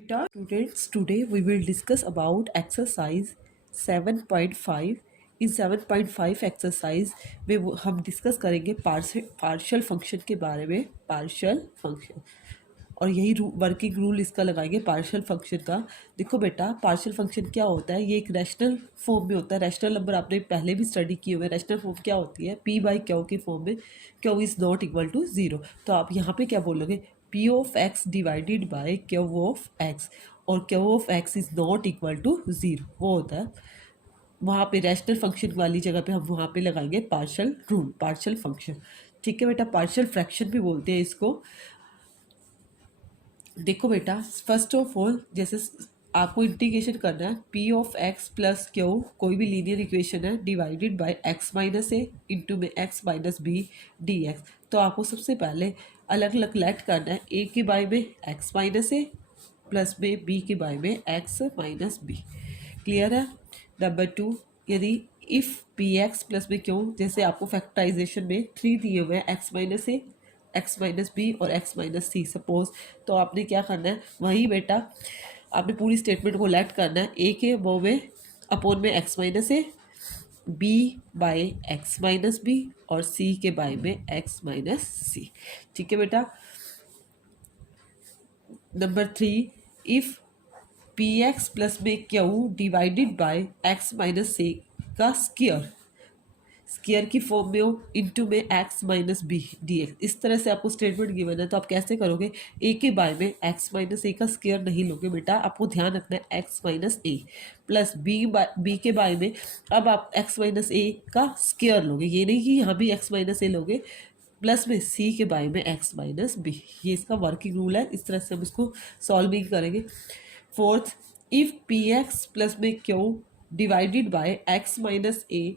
Students, today we will discuss about exercise 7.5. In 7.5 exercise में हम discuss करेंगे partial function के बारे में। पार्शियल फंक्शन और यही वर्किंग रूल इसका लगाएंगे पार्शियल फंक्शन का। देखो बेटा, पार्शियल फंक्शन क्या होता है, ये एक रैशनल फॉर्म में होता है। रैशनल नंबर आपने पहले भी स्टडी किए हुए। रैशनल फॉर्म क्या होती है, पी बाई क्यू के फॉर्म में, Q is not equal to zero. तो आप यहाँ पे क्या बोलोगे, P of X divided by Q of X, और Q of X is not equal to zero, वो होता है। वहाँ पे रैशनल फंक्शन वाली जगह पे हम वहाँ पे लगाएंगे पार्शियल रूल, पार्शियल फंक्शन। ठीक है बेटा, पार्शियल फ्रैक्शन भी बोलते हैं इसको। देखो बेटा, फर्स्ट ऑफ ऑल जैसे आपको इंटीग्रेशन करना है, P of X plus Q कोई भी लीनियर इक्वेशन है, divided by X minus A into में x minus B D X. तो आपको सबसे पहले अलग अलग लेट करना है, ए के बाय में एक्स माइनस ए प्लस में बी के बाय में एक्स माइनस बी। क्लियर है। नंबर टू, यदि इफ़ पी एक्स प्लस में क्यू, जैसे आपको फैक्टराइजेशन में 3 दिए हुए हैं, एक्स माइनस ए, एक्स माइनस बी और एक्स माइनस सी सपोज। तो आपने क्या करना है, वही बेटा आपने पूरी स्टेटमेंट को लेट करना है, ए के वो में अपॉन में x minus A, B by X minus B और सी के बाय में एक्स माइनस सी। ठीक है बेटा। Number three, if P X plus में Q divided by X minus C का स्क्वायर, स्क्वायर की फॉर्म में हो, इनटू में x minus B D X. इस तरह से आपको स्टेटमेंट गिवन है, तो आप कैसे करोगे, ए के बाय में एक्स माइनस ए का स्क्वायर नहीं लोगे बेटा, आपको ध्यान रखना है एक्स माइनस ए प्लस बी के बाय में अब आप एक्स माइनस ए का स्क्वायर लोगे। ये नहीं कि यहाँ भी एक्स माइनस ए लोगे, प्लस में सी के बाय में एक्स माइनस बी। ये इसका वर्किंग रूल है, इस तरह से हम इसको सॉल्विंग करेंगे। Fourth, if P X plus में Q divided by X minus A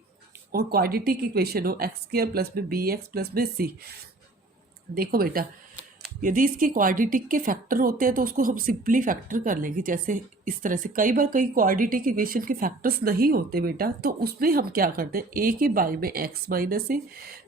और क्वाड्रेटिक इक्वेशन हो एक्स स्क्वायर प्लस में बी एक्स प्लस में सी। देखो बेटा, यदि इसके क्वाड्रेटिक के फैक्टर होते हैं तो उसको हम सिंपली फैक्टर कर लेंगे, जैसे इस तरह से। कई बार कई क्वाड्रेटिक इक्वेशन के फैक्टर्स नहीं होते बेटा, तो उसमें हम क्या करते हैं, ए के बाय में एक्स माइनस ए,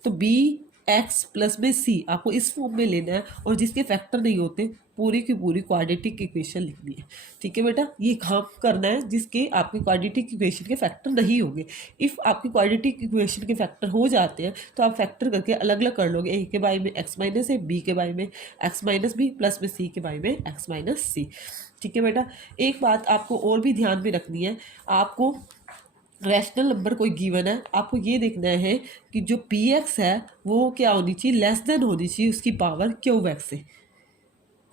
तो बी एक्स प्लस में सी आपको इस फॉर्म में लेना है, और जिसके फैक्टर नहीं होते पूरी की पूरी क्वाड्रेटिक इक्वेशन लिखनी है। ठीक है बेटा, ये काम करना है जिसके आपके क्वाड्रेटिक इक्वेशन के फैक्टर नहीं होंगे। इफ़ आपके क्वाड्रेटिक इक्वेशन के फैक्टर हो जाते हैं तो आप फैक्टर करके अलग अलग कर लोगे, ए के बाय में एक्स माइनस ए, बी के बाय में एक्स माइनस बी प्लस में सी के बाय में एक्स माइनस सी। ठीक है बेटा, एक बात आपको और भी ध्यान में रखनी है, आपको रैशनल नंबर कोई गिवन है, आपको ये देखना है कि जो पी एक्स है वो क्या होनी चाहिए, लेस देन होनी चाहिए उसकी पावर क्यू एक्स से,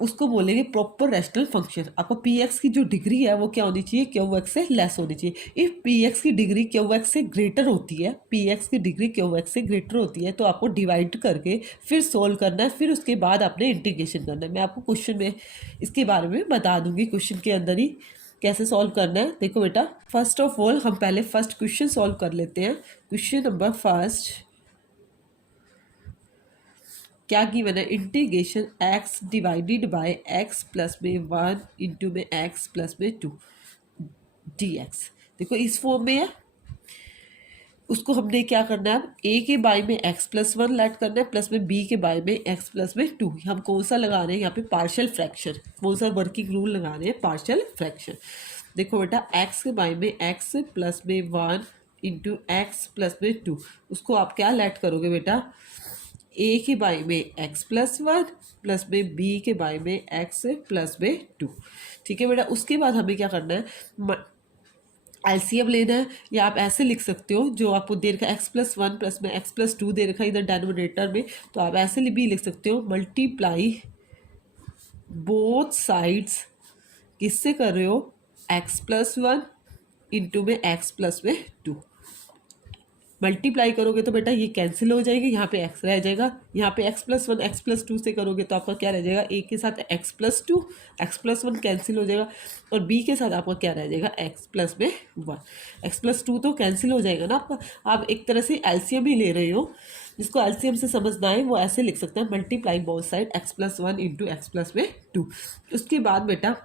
उसको बोलेंगे प्रॉपर रैशनल फंक्शन। आपको पी एक्स की जो डिग्री है वो क्या होनी चाहिए, क्यू एक्स से लेस होनी चाहिए। इफ़ पी एक्स की डिग्री क्यू एक्स से ग्रेटर होती है, पी एक्स की डिग्री क्यू एक्स से ग्रेटर होती है, तो आपको डिवाइड करके फिर सोल्व करना है, फिर उसके बाद आपने इंटीग्रेशन करना है। मैं आपको क्वेश्चन में इसके बारे में बता दूंगी, क्वेश्चन के अंदर ही कैसे सॉल्व करना है। देखो बेटा, फर्स्ट ऑफ ऑल हम पहले फर्स्ट क्वेश्चन सॉल्व कर लेते हैं। क्वेश्चन नंबर फर्स्ट क्या गिवन है, integration x divided by x plus में 1 इंटू में एक्स प्लस में 2 डी एक्स। देखो इस फॉर्म में है, उसको हमने क्या करना है, ए के बाय में एक्स प्लस 1 लेट करना है, प्लस में बी के बाय में एक्स प्लस में 2। हम कौन सा लगा रहे हैं यहाँ पे, पार्शियल फ्रैक्शन। कौन सा वर्किंग रूल लगा रहे हैं, पार्शियल फ्रैक्शन। देखो बेटा, एक्स के बाय में एक्स प्लस में 1 इंटू एक्स प्लस में 2, उसको आप क्या लेट करोगे बेटा, ए के बाय में एक्स प्लस 1 प्लस में बी के बाय में एक्स प्लस में 2। ठीक है बेटा, उसके बाद हमें क्या करना है, एलसीएम लेना है, या आप ऐसे लिख सकते हो, जो आपको दे रखा है एक्स प्लस 1 प्लस में एक्स प्लस 2 दे रखा है इधर डेनोमिनेटर में, तो आप ऐसे भी लिख सकते हो, मल्टीप्लाई बोथ साइड्स किससे कर रहे हो, एक्स प्लस 1 इंटू में एक्स प्लस में 2। मल्टीप्लाई करोगे तो बेटा ये कैंसिल हो जाएगी, यहाँ पे एक्स रह जाएगा, यहाँ पे एक्स प्लस 1 एक्स प्लस 2 से करोगे तो आपका क्या रह जाएगा, ए के साथ x plus 2, x plus 1 cancel हो जाएगा, और बी के साथ आपका क्या रह जाएगा, एक्स प्लस में 1। एक्स प्लस 2 तो कैंसिल हो जाएगा ना आपका। आप एक तरह से एलसीएम ही ले रहे हो, जिसको एलसीएम से समझना है वो ऐसे लिख सकते हैं, multiply both side x plus 1 into x plus में 2। उसके बाद बेटा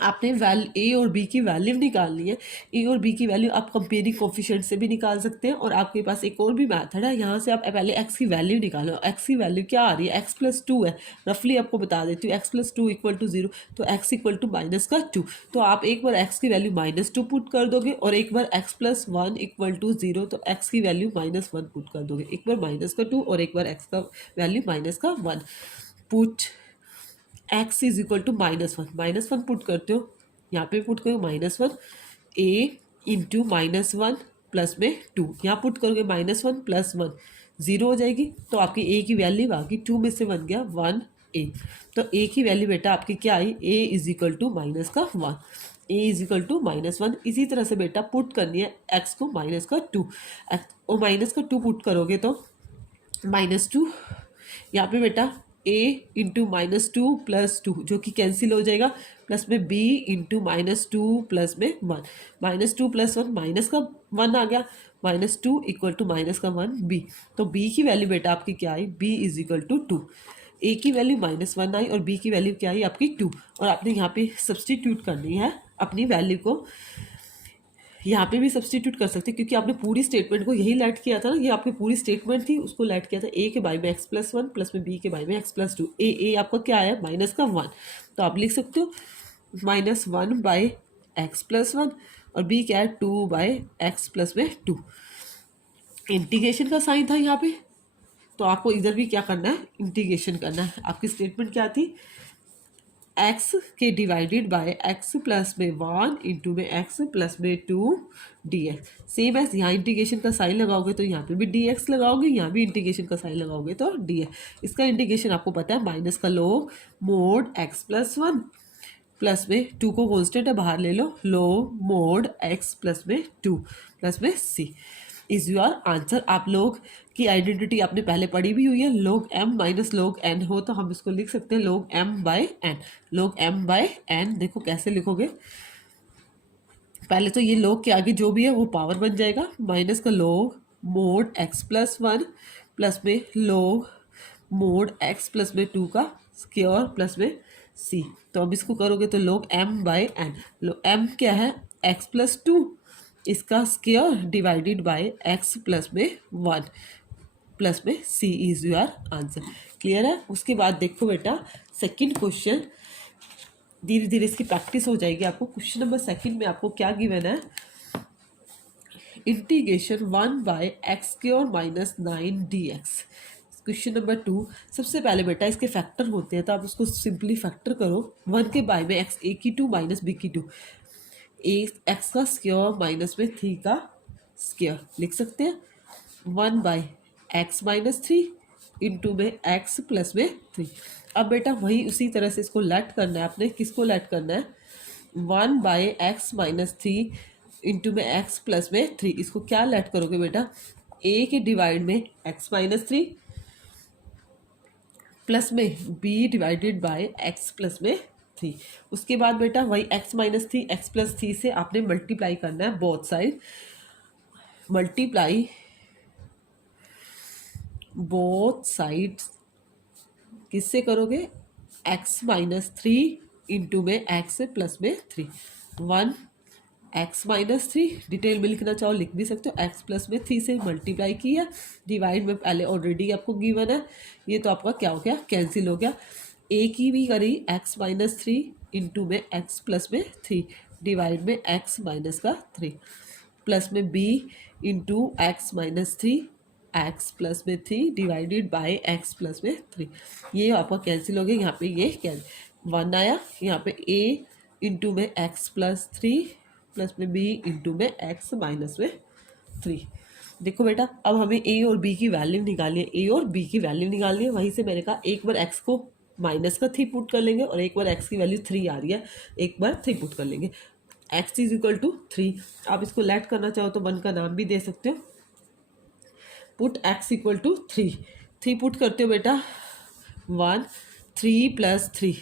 आपने ए और बी की वैल्यू निकालनी है। ए और बी की वैल्यू आप कंपेयरिंग कोफिशिएंट से भी निकाल सकते हैं, और आपके पास एक और भी मेथड है। यहाँ से आप पहले एक्स की वैल्यू निकालो। एक्स की वैल्यू क्या आ रही है, एक्स प्लस टू है। रफली आपको बता देती हूँ, X plus two equal to zero, तो एक्स इक्वल टू माइनस का टू। तो आप एक बार एक्स की वैल्यू माइनस टू पुट कर दोगे, और एक बार X plus one equal to zero, तो एक्स की वैल्यू माइनस वन पुट कर दोगे। एक बार माइनस का टू और एक बार एक्स का वैल्यू माइनस का one. Put x is equal to minus one put करते हो, यहाँ पे पुट करो माइनस वन, ए इंटू माइनस वन प्लस में टू, यहाँ पुट करोगे minus one plus one, zero हो जाएगी। तो आपकी ए की वैल्यू आ गई, टू में से बन गया वन ए। तो ए की वैल्यू बेटा आपकी क्या आई, a is equal to minus का one, a is equal to minus one. इसी तरह से बेटा पुट करनी है एक्स को माइनस का टू, और माइनस का टू पुट करोगे तो माइनस टू, यहाँ पे बेटा A into minus two plus two जो कि कैंसिल हो जाएगा, प्लस में B into minus two plus में one, minus two plus one minus का वन आ गया, minus two equal to minus का वन बी। तो बी की वैल्यू बेटा आपकी क्या आई, B is equal to two. ए की वैल्यू माइनस वन आई और बी की वैल्यू क्या आई आपकी टू, और आपने यहाँ पे सब्सटीट्यूट करनी है अपनी वैल्यू को। यहाँ पे भी सब्सटीट्यूट कर सकते हैं क्योंकि आपने पूरी स्टेटमेंट को यही लेट किया था ना, ये आपकी पूरी स्टेटमेंट थी, उसको लेट किया था ए के बाई में एक्स प्लस वन प्लस में बी के बाई में एक्स प्लस टू। ए आपका क्या है, माइनस का वन, तो आप लिख सकते हो minus one by x plus one, और बी क्या है, टू बाई एक्स प्लस में टू। इंटीग्रेशन का साइन था यहाँ पे, तो आपको इधर भी क्या करना है, इंटीग्रेशन करना है। आपकी स्टेटमेंट क्या थी, एक्स के डिवाइडेड बाय एक्स प्लस में वन इंटू में एक्स प्लस में two d x. Same as यहाँ इंटीग्रेशन का साइन लगाओगे तो यहाँ पे भी डी एक्स लगाओगे, यहाँ भी इंटीग्रेशन का साइन लगाओगे तो डी एक्स। इसका इंटीग्रेशन आपको पता है, माइनस का लोग mode x plus one plus में टू को कॉन्स्टेंट है बाहर ले लो, लोग मोड एक्स प्लस में टू प्लस में सी इज योर आंसर। आप लोग की आइडेंटिटी आपने पहले पढ़ी भी हुई है, लोग एम माइनस लोग एन हो तो हम इसको लिख सकते हैं लोग एम बाय एन। लोग एम बाय एन देखो कैसे लिखोगे, पहले तो ये लोग के आगे जो भी है वो पावर बन जाएगा, माइनस का लोग mode x plus one plus में लोग मोड एक्स प्लस में टू का स्क्वायर प्लस में सी। तो अब इसको करोगे तो लोग एम बाय एन, लो एम क्या है, एक्स प्लस टू, इसका square divided by x plus में वन प्लस में C is your answer. Clear है। उसके बाद देखो बेटा सेकंड क्वेश्चन, धीरे धीरे इसकी प्रैक्टिस हो जाएगी आपको। क्वेश्चन नंबर सेकंड में आपको क्या गिवन है, integration one by x square minus nine D x. Question number two, सबसे पहले बेटा इसके फैक्टर होते हैं तो आप उसको सिंपली फैक्टर करो। वन के बाय में एक्स ए की टू माइनस बी की टू, ए एक्स का स्क्वायर माइनस में थ्री का स्क्वायर लिख सकते हैं। One by x minus three into में एक्स प्लस में थ्री। अब बेटा वही उसी तरह से इसको लेट करना है आपने, किसको लेट करना है, one by x minus three into में एक्स प्लस में थ्री। इसको क्या लेट करोगे बेटा, ए के डिवाइड में एक्स माइनस थ्री प्लस में b divided by x plus में थ्री। उसके बाद बेटा वही x minus three x plus three से आपने मल्टीप्लाई करना है both side, multiply both sides किससे करोगे, एक्स माइनस थ्री इंटू में एक्स प्लस में three. One x minus three, detail में लिखना चाहो लिख भी सकते हो, एक्स प्लस में थ्री से मल्टीप्लाई किया, डिवाइड में पहले ऑलरेडी आपको गिवन है, ये तो आपका क्या हो गया, कैंसिल हो गया। ए की भी करी एक्स माइनस थ्री इंटू में एक्स प्लस में थ्री, डिवाइड में एक्स माइनस का थ्री, प्लस में B into X minus three x plus में three divided by x plus में थ्री। ये आपका कैंसिल हो गया, यहाँ पे ये कैंसिल वन आया, यहाँ पे ए इंटू में एक्स प्लस थ्री प्लस में बी इंटू में एक्स माइनस में थ्री। देखो बेटा अब हमें ए और बी की वैल्यू निकालनी है, ए और बी की वैल्यू निकालनी है। वहीं से मैंने कहा एक बार एक्स को माइनस का थ्री पुट कर लेंगे और एक बार एक्स की वैल्यू थ्री आ रही है, एक बार थ्री पुट कर लेंगे। X is equal to three, आप इसको लेट करना चाहो तो वन का नाम भी दे सकते हो। Put x equal to three, three put करते हो बेटा one, three plus three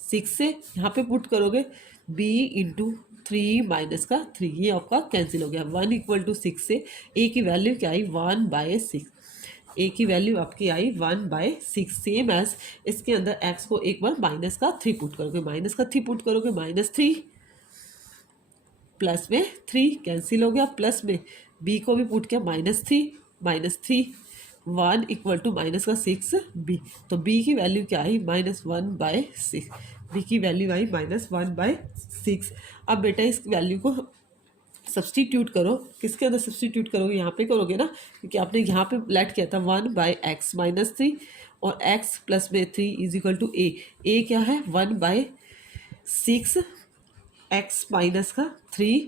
six से यहाँ पे पुट करोगे बी इंटू थ्री माइनस का थ्री, ये आपका कैंसिल हो गया। वन इक्वल टू सिक्स से ए की वैल्यू क्या आई, वन बाय सिक्स। ए की वैल्यू आपकी आई 1/6, सेम एज इसके अंदर एक्स को एक बार माइनस का 3 पुट करोगे, माइनस का 3 पुट करोगे, -3 प्लस में 3 कैंसिल हो गया, प्लस में बी को भी पुट किया -3 1 इक्वल टू माइनस का 6 बी, तो बी की वैल्यू क्या आई -1/6, बी की वैल्यू आई -1/6। अब बेटा इस वैल्यू को सब्सटीट्यूट करो, किसके अंदर सब्सटीट्यूट करोगे, यहाँ पे करोगे ना, क्योंकि आपने यहाँ पे लेट किया था 1/x -3 और x प्लस में 3 इज इक्वल टू ए क्या है 1/6 x माइनस का 3,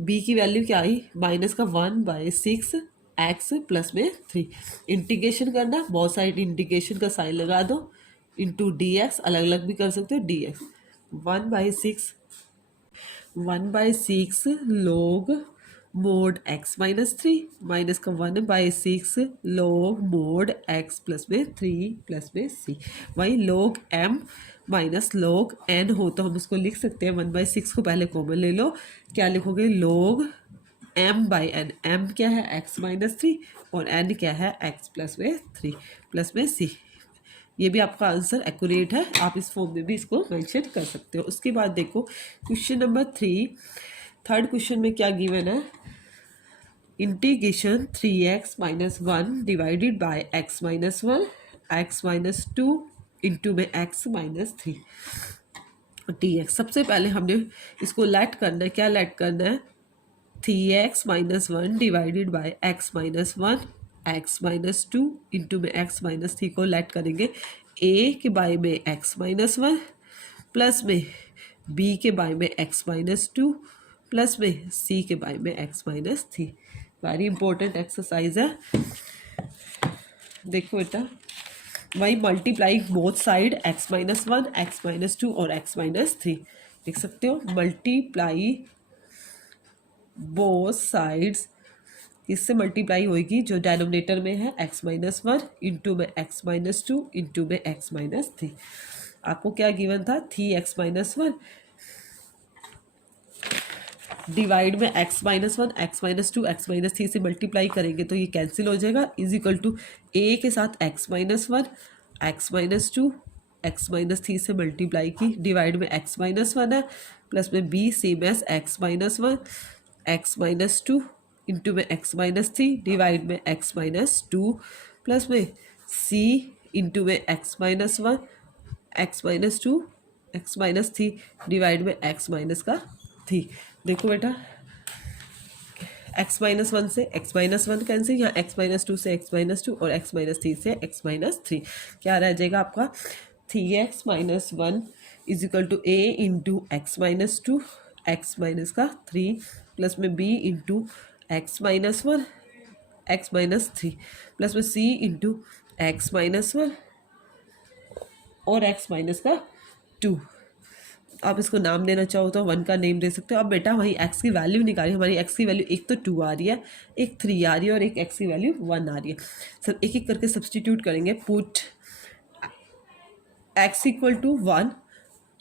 बी की वैल्यू क्या आई माइनस का 1/6 x प्लस में 3, इंटीग्रेशन करना, बहुत साइड इंटीग्रेशन का साइन लगा दो, इंटू डी एक्स, अलग अलग भी कर सकते हो D x, 1/6 log mod x -3 minus का 1/6 log मोड x प्लस में 3 प्लस में c, वही log m minus log n हो तो हम उसको लिख सकते हैं 1/6 को पहले कॉमन ले लो, क्या लिखोगे log m/n, m क्या है x -3 और n क्या है x प्लस में 3 प्लस में c। ये भी आपका आंसर एक्यूरेट है, आप इस फॉर्म में भी इसको मेंशन कर सकते हो। उसके बाद देखो क्वेश्चन नंबर 3, थर्ड क्वेश्चन में क्या गिवन है, integration 3x - 1 divided by x - 1 x - 2 into में x - 3 dx। सबसे पहले हमने इसको लेट करना है, क्या लेट करना है 3x - 1 divided by x - 1 x - 2 into में x - 3 को लेट करेंगे a के बाय में x - 1 प्लस में b के बाय में x - 2 प्लस में c के बाय में x - 3। वेरी इंपॉर्टेंट एक्सरसाइज है, देखो बेटा, वही multiply both side x - 1 x - 2 और x - 3 लिख सकते हो, मल्टीप्लाई बोथ साइड्स, इससे मल्टीप्लाई होगी जो डेनोमिनेटर में है x - 1 इंटू में x - 2 इंटू में x - 3। आपको क्या गिवन था 3x - 1 डिवाइड में x - 1 x - 2 x - 3 से मल्टीप्लाई करेंगे तो ये कैंसिल हो जाएगा, इज इक्वल टू a के साथ x - 1 x - 2 x - 3 से मल्टीप्लाई की, डिवाइड में x - 1 है प्लस में b same as x - 1 x - 2 into में x - 3 डिवाइड में x - 2 प्लस में c इंटू में x - 1 x - 2 x - 3 डिवाइड में x - का 3। देखो बेटा x - 1 से x - 1 कैंसिल, यहाँ x - 2 से x - 2 और x - 3 से x - 3, क्या रह जाएगा आपका 3x - 1 is equal to a into x - 2 x - का 3 प्लस में b into x - 1 x - 3 plus में c इंटू x - 1 और x - का 2। आप इसको नाम देना चाहो तो 1 का नेम दे सकते हो। अब बेटा वही x की वैल्यू निकाली, हमारी x की वैल्यू एक तो 2 आ रही है, एक 3 आ रही है और एक x की वैल्यू 1 आ रही है। सब एक एक करके सब्सटीट्यूट करेंगे, पुट x इक्वल टू 1,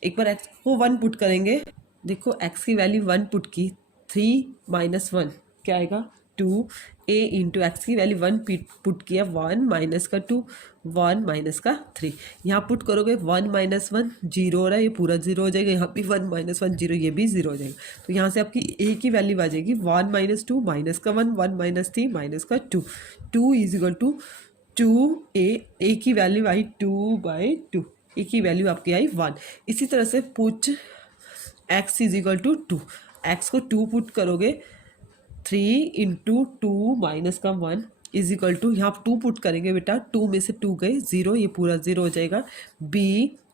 एक बार x को 1 पुट करेंगे, देखो x की वैल्यू 1 पुट की, 3 - 1 क्या आएगा 2 a इंटू एक्स की वैल्यू 1 पुट किया, 1 माइनस का 2 1 माइनस का 3, यहाँ पुट करोगे 1 - 1 0 हो रहा है, ये पूरा 0 हो जाएगा, यहाँ भी 1 - 1 0, ये भी 0 हो जाएगा, तो यहाँ से आपकी a की वैल्यू आ जाएगी 1 - 2 माइनस का 1 1 - 3 माइनस का 2 2 is equal to 2a, a की वैल्यू आई 2/2, a की वैल्यू आपकी आई 1। इसी तरह से put x is equal to 2, x को 2 पुट करोगे 3 इंटू 2 माइनस का 1 इज इक्वल टू, यहाँ 2 पुट करेंगे बेटा, 2 में से 2 गए 0, ये पूरा 0 हो जाएगा, b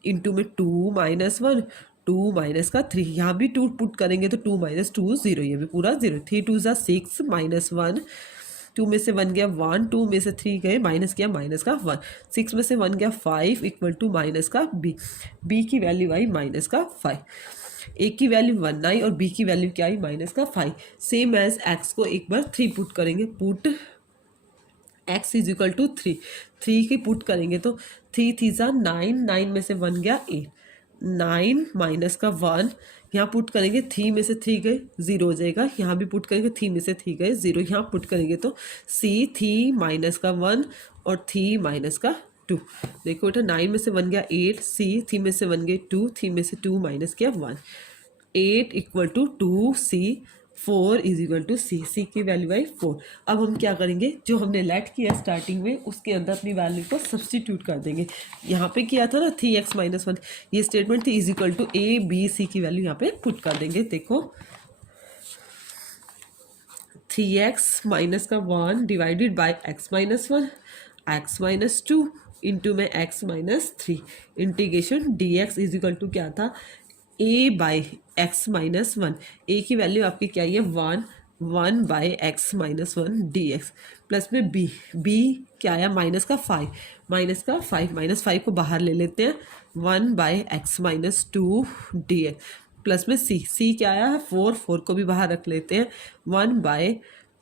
इंटू में 2 - 1 2 माइनस का 3, यहाँ भी 2 पुट करेंगे तो 2 - 2 0, ये भी पूरा 0, 3 2 ज़ा 6 माइनस 1, 2 में से 1 गया 1, 2 में से 3 गए माइनस किया माइनस का 1, 6 में से 1 गया 5 इक्वल टू माइनस का b की वैल्यू आई माइनस का 5, a की वैल्यू 1 आई और b की वैल्यू क्या आई माइनस का 5। सेम एज x को एक बार 3 पुट करेंगे, put x is equal to 3 की पुट करेंगे तो 3 3 ज़ा 9, 9 में से 1 गया 8, 9 माइनस का 1, यहाँ पुट करेंगे 3 में से 3 गए 0 हो जाएगा, यहाँ भी पुट करेंगे 3 में से 3 गए 0, यहाँ पुट करेंगे तो C 3 माइनस का 1 और 3 माइनस का 2। देखो बेटा 9 में से 1 गया 8, C 3 में से 1 गए 2, 3 में से 2 माइनस किया 1, 8 equal to 2C, 4 is equal to C, C की वैल्यू आई 4। अब हम क्या करेंगे, जो हमने लेट किया स्टार्टिंग में उसके अंदर अपनी वैल्यू को सब्सटीट्यूट कर देंगे। यहाँ पे किया था ना 3x माइनस 1, ये स्टेटमेंट थी, is equal to a b c की वैल्यू यहाँ पे पुट कर देंगे। देखो 3x माइनस का 1 divided by x minus 1, X minus 2 into में x minus 3, integration D X is equal to क्या था, A by x minus 1, A की वैल्यू आपकी क्या है 1, 1 by x minus 1 D X, plus में बी, बी क्या आया माइनस का 5, माइनस का 5, माइनस 5 को बाहर ले लेते हैं, 1 by x minus 2 D X, plus में सी, सी क्या आया है 4, 4 को भी बाहर रख लेते हैं, 1 बाई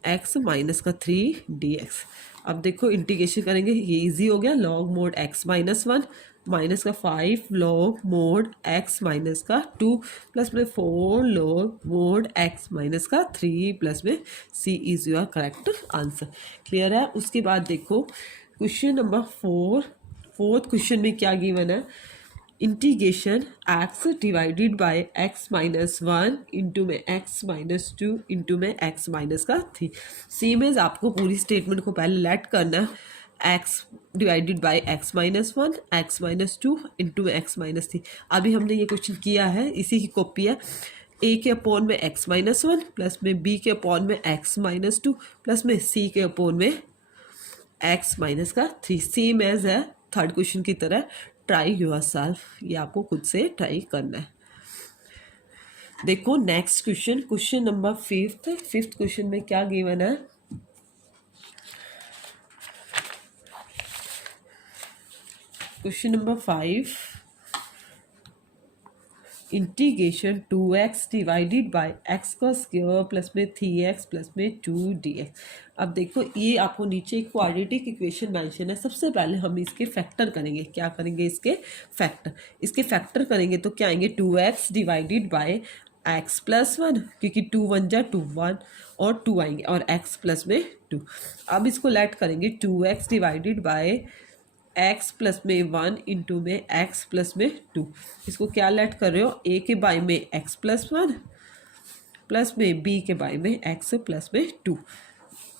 एक्स माइनस का 3 डी एक्स। अब देखो इंटीग्रेशन करेंगे, ये इजी हो गया, log mod X minus 1 minus का 5 लॉग मोड एक्स माइनस का 2 प्लस में 4 लॉग मोड एक्स माइनस का 3 प्लस में C is your correct answer. Clear है। उसके बाद देखो क्वेश्चन नंबर 4, फोर्थ क्वेश्चन में क्या गिवन है, integration x divided by X minus 1 into में एक्स माइनस 2 इंटू में एक्स माइनस का 3। सेम एज आपको पूरी स्टेटमेंट को पहले लेट करना है, x divided by X minus 1 X minus 2 into X minus 3। अभी हमने ये क्वेश्चन किया है, इसी की कॉपी है। ए के अपॉन में एक्स माइनस 1 प्लस में बी के अपॉन में एक्स माइनस 2 प्लस में सी के अपॉन में एक्स माइनस का 3। सेम एज है थर्ड क्वेश्चन की तरह, ट्राई योर सेल्फ, ये आपको खुद से ट्राई करना है। देखो next question, question number fifth question में क्या गिवन है, question number 5, integration 2x divided by x का स्क्वायर प्लस में 3x प्लस में 2dx। अब देखो ये आपको नीचे एक क्वाड्रेटिक इक्वेशन मेंशन है, सबसे पहले हम इसके फैक्टर करेंगे। क्या करेंगे, इसके फैक्टर करेंगे तो क्या आएंगे 2x divided by x plus 1, क्योंकि 2 1 जा 2 1 और 2 आएंगे और x प्लस में 2। अब इसको लेट करेंगे 2x divided by x plus में 1 इंटू में x प्लस में 2। इसको क्या लेट कर रहे हो, a के बाई में x प्लस 1 प्लस में b के बाई में x प्लस में 2।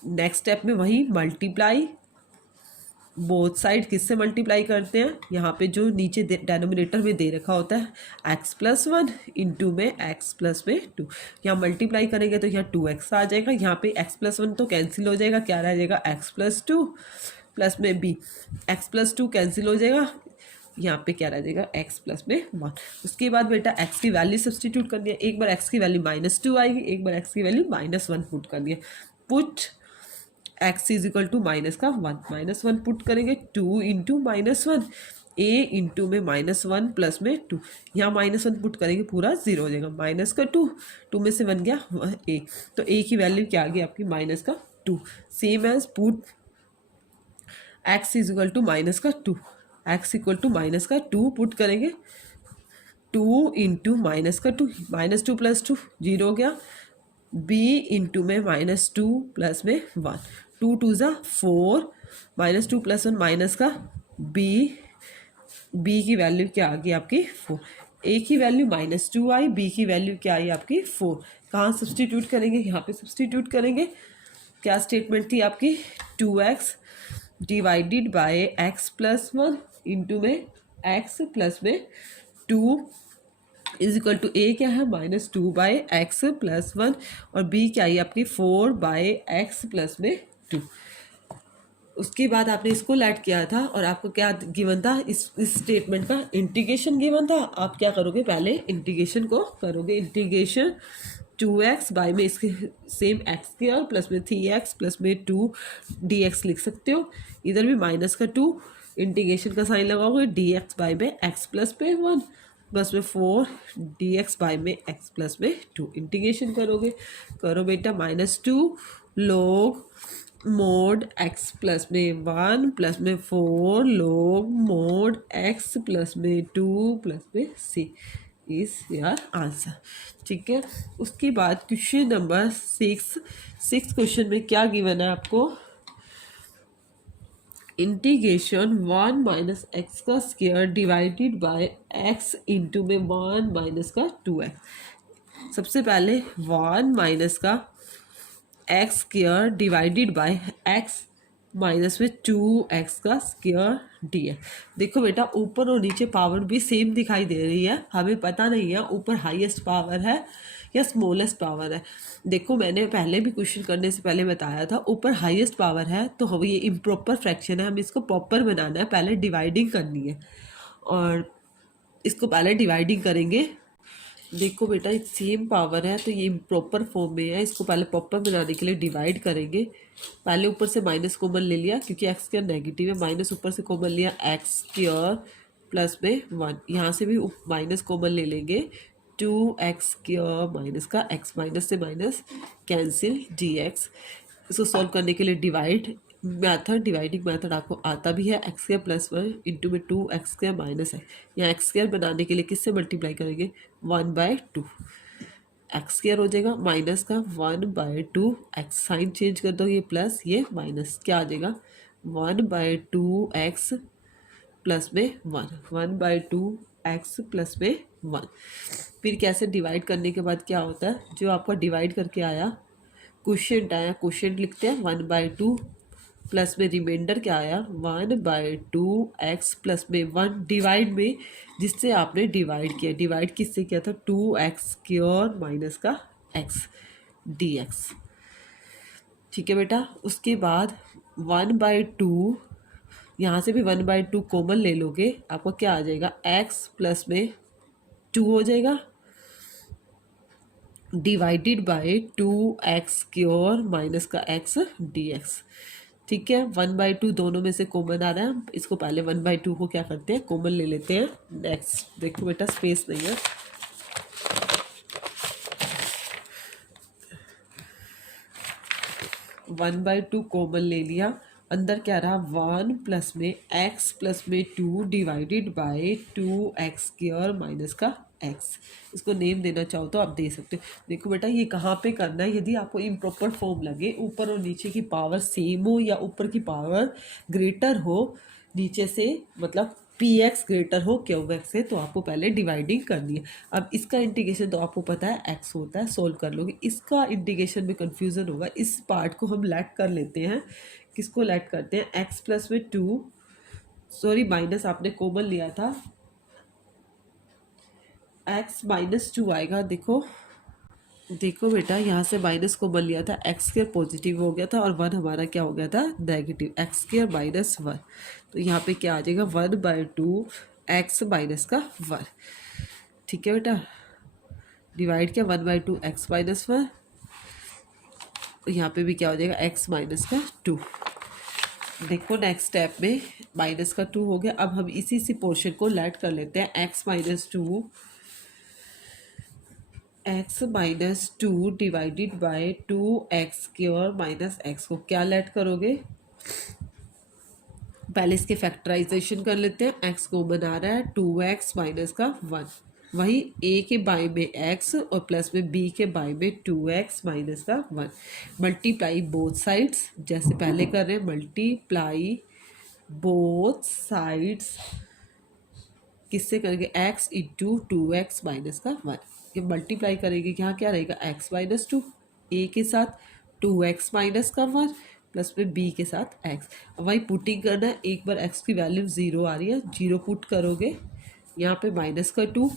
नेक्स्ट स्टेप में वही मल्टीप्लाई, बोथ साइड किससे मल्टीप्लाई करते हैं, यहाँ पे जो नीचे डेनोमिनेटर में दे रखा होता है x प्लस 1 इंटू में x प्लस में 2। यहाँ मल्टीप्लाई करेंगे तो यहाँ 2x आ जाएगा, यहाँ पे x प्लस 1 तो कैंसिल हो जाएगा, क्या रह जाएगा x प्लस 2 प्लस में b, x प्लस 2 कैंसिल हो जाएगा, यहाँ पे क्या रह जाएगा x प्लस में 1। उसके बाद बेटा x की वैल्यू सब्सटीट्यूट करनी है, एक बार x की वैल्यू -2 आएगी, एक बार x की वैल्यू -1 पुट करनी है। Put x is equal to minus का 1, -1 पुट करेंगे, 2 इंटू -1 a इंटू में -1 प्लस में 2, यहाँ -1 पुट करेंगे पूरा 0 हो जाएगा, माइनस का 2, 2 में से 1 गया a, तो a की वैल्यू क्या आ गई आपकी -2। Same as put x is equal to -2, x equal to -2 put करेंगे, 2 इंटू -2, -2 प्लस 2 0 हो गया, b इंटू में -2 प्लस में 1, 2 2 ज़ा 4, -2 प्लस 1 माइनस का b की वैल्यू क्या आ गई आपकी 4, a की वैल्यू -2 आई, b की वैल्यू क्या आई आपकी 4। कहाँ सब्सटीट्यूट करेंगे, यहाँ पे सब्सटीट्यूट करेंगे। क्या स्टेटमेंट थी आपकी, 2x divided by x plus 1 into में x प्लस में 2 इज इक्वल टू a क्या है -2 बाय x प्लस 1 और b क्या है आपकी 4 बाय x प्लस में 2। उसके बाद आपने इसको लेट किया था और आपको क्या गिवन था, इस स्टेटमेंट का इंटीग्रेशन गिवन था। आप क्या करोगे, पहले इंटीग्रेशन को करोगे, इंटीग्रेशन 2x बाय में इसके सेम x के और प्लस में 3x प्लस में 2 dx लिख सकते हो, इधर भी -2 इंटीग्रेशन का साइन लगाओगे, dx बाय में x प्लस पे 1 प्लस में 4 dx बाय में x प्लस में 2 इंटीग्रेशन करोगे, करो बेटा -2 log मोड एक्स प्लस में 1 प्लस में 4 log मोड एक्स प्लस में 2 प्लस में सी इज योर आंसर। ठीक है, उसके बाद क्वेश्चन नंबर 6 क्वेश्चन में क्या गिवन है आपको, इंटीग्रेशन 1 माइनस एक्स का square divided by x into में 1 माइनस का 2x। सबसे पहले 1 माइनस का x square divided by X minus में 2x का स्क्वायर dx। देखो बेटा, ऊपर और नीचे पावर भी सेम दिखाई दे रही है, हमें पता नहीं है ऊपर हाईएस्ट पावर है या स्मॉलेस्ट पावर है। देखो, मैंने पहले भी क्वेश्चन करने से पहले बताया था, ऊपर हाईएस्ट पावर है तो हम ये इम्प्रॉपर फ्रैक्शन है, हमें इसको प्रॉपर बनाना है, पहले डिवाइडिंग करनी है और इसको पहले डिवाइडिंग करेंगे। देखो बेटा, सेम पावर है तो ये प्रॉपर फॉर्म में है, इसको पहले प्रॉपर बनाने के लिए डिवाइड करेंगे। पहले ऊपर से माइनस कॉमन ले लिया क्योंकि एक्स स्क्वायर नेगेटिव है, माइनस ऊपर से कॉमन लिया एक्स स्क्वायर प्लस में 1, यहाँ से भी माइनस कॉमन ले लेंगे 2x स्क्वायर माइनस का x, माइनस से माइनस कैंसिल dx। इसको सॉल्व करने के लिए डिवाइडिंग मैथड आपको आता भी है, एक्स स्क्वायर प्लस 1 इंटू में 2x स्क्वायर माइनस है, यहाँ एक्स स्क्वायर बनाने के लिए किससे मल्टीप्लाई करेंगे 1/2, एक्स स्क्वायर हो जाएगा माइनस का 1/2 एक्स, साइन चेंज कर दो, ये प्लस ये माइनस, क्या आ जाएगा 1/2 एक्स प्लस में 1/2 एक्स प्लस में 1। फिर कैसे डिवाइड करने के बाद क्या होता है, जो आपका डिवाइड करके आया क्वोशिएंट आया, क्वोशिएंट लिखते हैं 1/2 प्लस में रिमाइंडर क्या आया 1/2 एक्स प्लस में 1 डिवाइड में जिससे आपने डिवाइड किया, डिवाइड किससे किया था 2x स्क्वायर माइनस का x dx। ठीक है बेटा, उसके बाद 1/2, यहाँ से भी 1/2 कॉमन ले लोगे, आपको क्या आ जाएगा x प्लस में 2 हो जाएगा divided by 2x square minus का x dx। ठीक है, 1/2 दोनों में से कॉमन आ रहा है, इसको पहले 1/2 को क्या करते हैं कॉमन ले लेते हैं। नेक्स्ट देखो बेटा, स्पेस नहीं है, वन बाई टू कॉमन ले लिया, अंदर क्या रहा 1 प्लस में x प्लस में 2 divided by 2x square minus का x। इसको नेम देना चाहो तो आप दे सकते हो। देखो बेटा, ये कहाँ पे करना है, यदि आपको इम्प्रॉपर फॉर्म लगे, ऊपर और नीचे की पावर सेम हो या ऊपर की पावर ग्रेटर हो नीचे से, मतलब पी एक्स ग्रेटर हो क्यू एक्स से, तो आपको पहले डिवाइडिंग करनी है। अब इसका इंटीग्रेशन तो आपको पता है एक्स होता है, सोल्व कर लोगे। इसका इंटीग्रेशन में कन्फ्यूज़न होगा, इस पार्ट को हम लेट कर लेते हैं। किसको लेट करते हैं, एक्स प्लस में 2, सॉरी माइनस आपने कॉमन लिया था, एक्स माइनस 2 आएगा। देखो देखो बेटा, यहाँ से माइनस कॉमन लिया था, एक्स स्क्वायर पॉजिटिव हो गया था और 1 हमारा क्या हो गया था नेगेटिव, एक्स स्क्वायर माइनस 1। तो यहाँ पे क्या आ जाएगा 1/2 एक्स माइनस का 1। ठीक है बेटा, डिवाइड किया 1/2 एक्स माइनस 1, यहाँ पे भी क्या हो जाएगा एक्स माइनस का 2। देखो नेक्स्ट स्टेप में माइनस का 2 हो गया। अब हम इसी पोर्शन को लेट कर लेते हैं, x minus 2 x minus 2 divided by 2x square minus x को क्या लेट करोगे, पहले इसके फैक्टराइजेशन कर लेते हैं। एक्स को बना रहा है 2x माइनस का 1, वही a के बाई में x और प्लस में b के बाई में 2x माइनस का 1। मल्टीप्लाई बोथ साइड्स, जैसे पहले कर रहे हैं, मल्टीप्लाई बोथ साइड्स किससे करेंगे x इंटू 2x माइनस का 1। ये मल्टीप्लाई करेंगे, यहाँ क्या रहेगा x माइनस 2 a के साथ 2x माइनस का 1 प्लस में b के साथ x। वही पुटिंग करना है, एक बार x की वैल्यू 0 आ रही है, 0 पुट करोगे, यहाँ पे माइनस का 2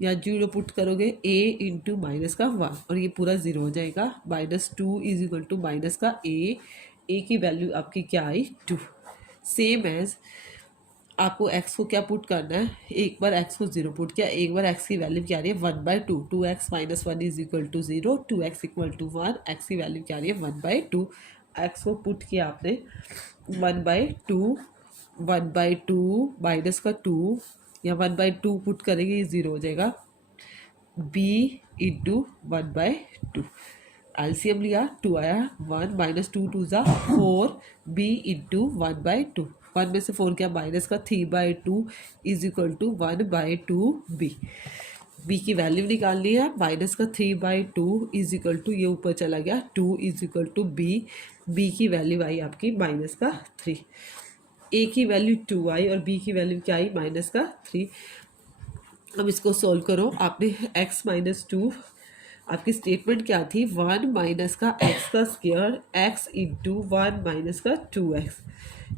या 0 पुट करोगे a इंटू माइनस का 1 और ये पूरा 0 हो जाएगा। -2 इज इक्वल टू माइनस का a की वैल्यू आपकी क्या आई 2। सेम एज आपको x को क्या पुट करना है, एक बार x को 0 पुट किया, एक बार x की वैल्यू क्या आ रही है 1/2, 2x minus 1 is equal to 0, 2x equal to 1, x की वैल्यू क्या आ रही है 1/2। x को पुट किया आपने 1/2, 1/2 माइनस का 2 या 1/2 पुट करेंगे, ये 0 हो जाएगा b इंटू 1/2। एलसीएम लिया, 2 आया, 1 माइनस 2 टू ज़ा 4 बी इंटू 1/2। 1 में से 4 क्या माइनस का, 3/2 इज इक्वल टू 1/2 बी। बी की वैल्यू निकालनी है, माइनस का 3/2 इज इक्वल टू, ये ऊपर चला गया, 2 is equal to b. B की वैल्यू आई आपकी माइनस का 3। ए की वैल्यू 2 आई और बी की वैल्यू क्या आई, माइनस का 3। अब इसको सोल्व करो। आपने x माइनस 2, आपकी स्टेटमेंट क्या थी, 1 माइनस का x का स्क्वायर x इंटू 1 माइनस का 2x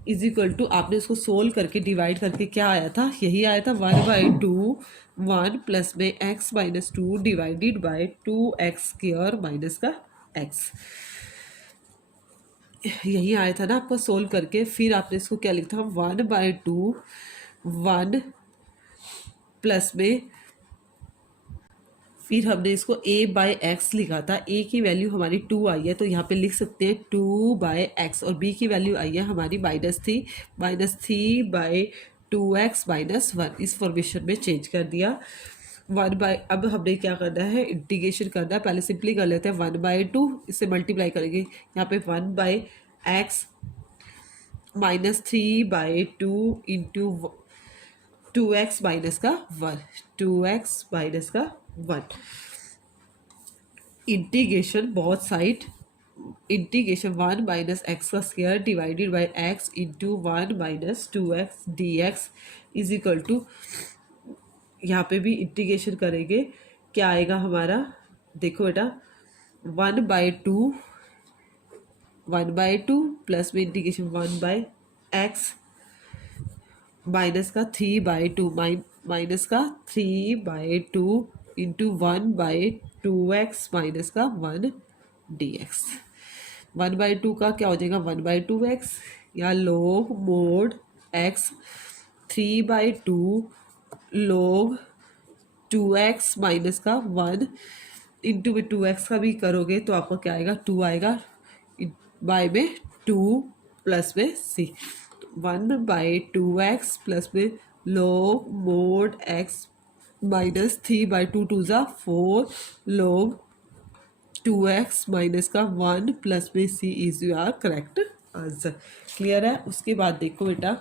इज इक्वल टू, आपने इसको सोल्व करके डिवाइड करके क्या आया था, यही आया था, 1/2 1 प्लस में x minus 2 divided by 2x square minus का x, यही आया था ना आपका सोल्व करके। फिर आपने इसको क्या लिखा था, 1/2 1 प्लस में, फिर हमने इसको a/x लिखा था। a की वैल्यू हमारी 2 आई है तो यहाँ पे लिख सकते हैं 2/x, और b की वैल्यू आई है हमारी -3/2x -1। इस फॉर्मेशन में चेंज कर दिया। अब हमने क्या करना है, इंटीग्रेशन करना है। पहले सिंपली कर लेते हैं, 1/2 इससे मल्टीप्लाई करेंगे, यहाँ पे 1/x -3/2 इंटू 2x माइनस का 1, 2x माइनस का 1, integration both side, integration 1 minus X का square divided by x into 1 minus 2x dx is equal to, यहाँ पे भी इंटीग्रेशन करेंगे, क्या आएगा हमारा, देखो बेटा, 1/2 प्लस में इंटीग्रेशन 1/x माइनस का 3/2 माइनस का 3/2 इंटू 1/2x माइनस का 1 dx। 1/2 का क्या हो जाएगा, 1/2x या log mod x, 3/2 log 2x minus का 1 इंटू में 2x का भी करोगे तो आपको क्या आएगा, 2 आएगा, बाय में 2 प्लस में c, 1/2x प्लस में log mod x minus 3/2 two ज़ा 4 log 2x माइनस का 1 प्लस में c is your correct answer. Clear है। उसके बाद देखो बेटा,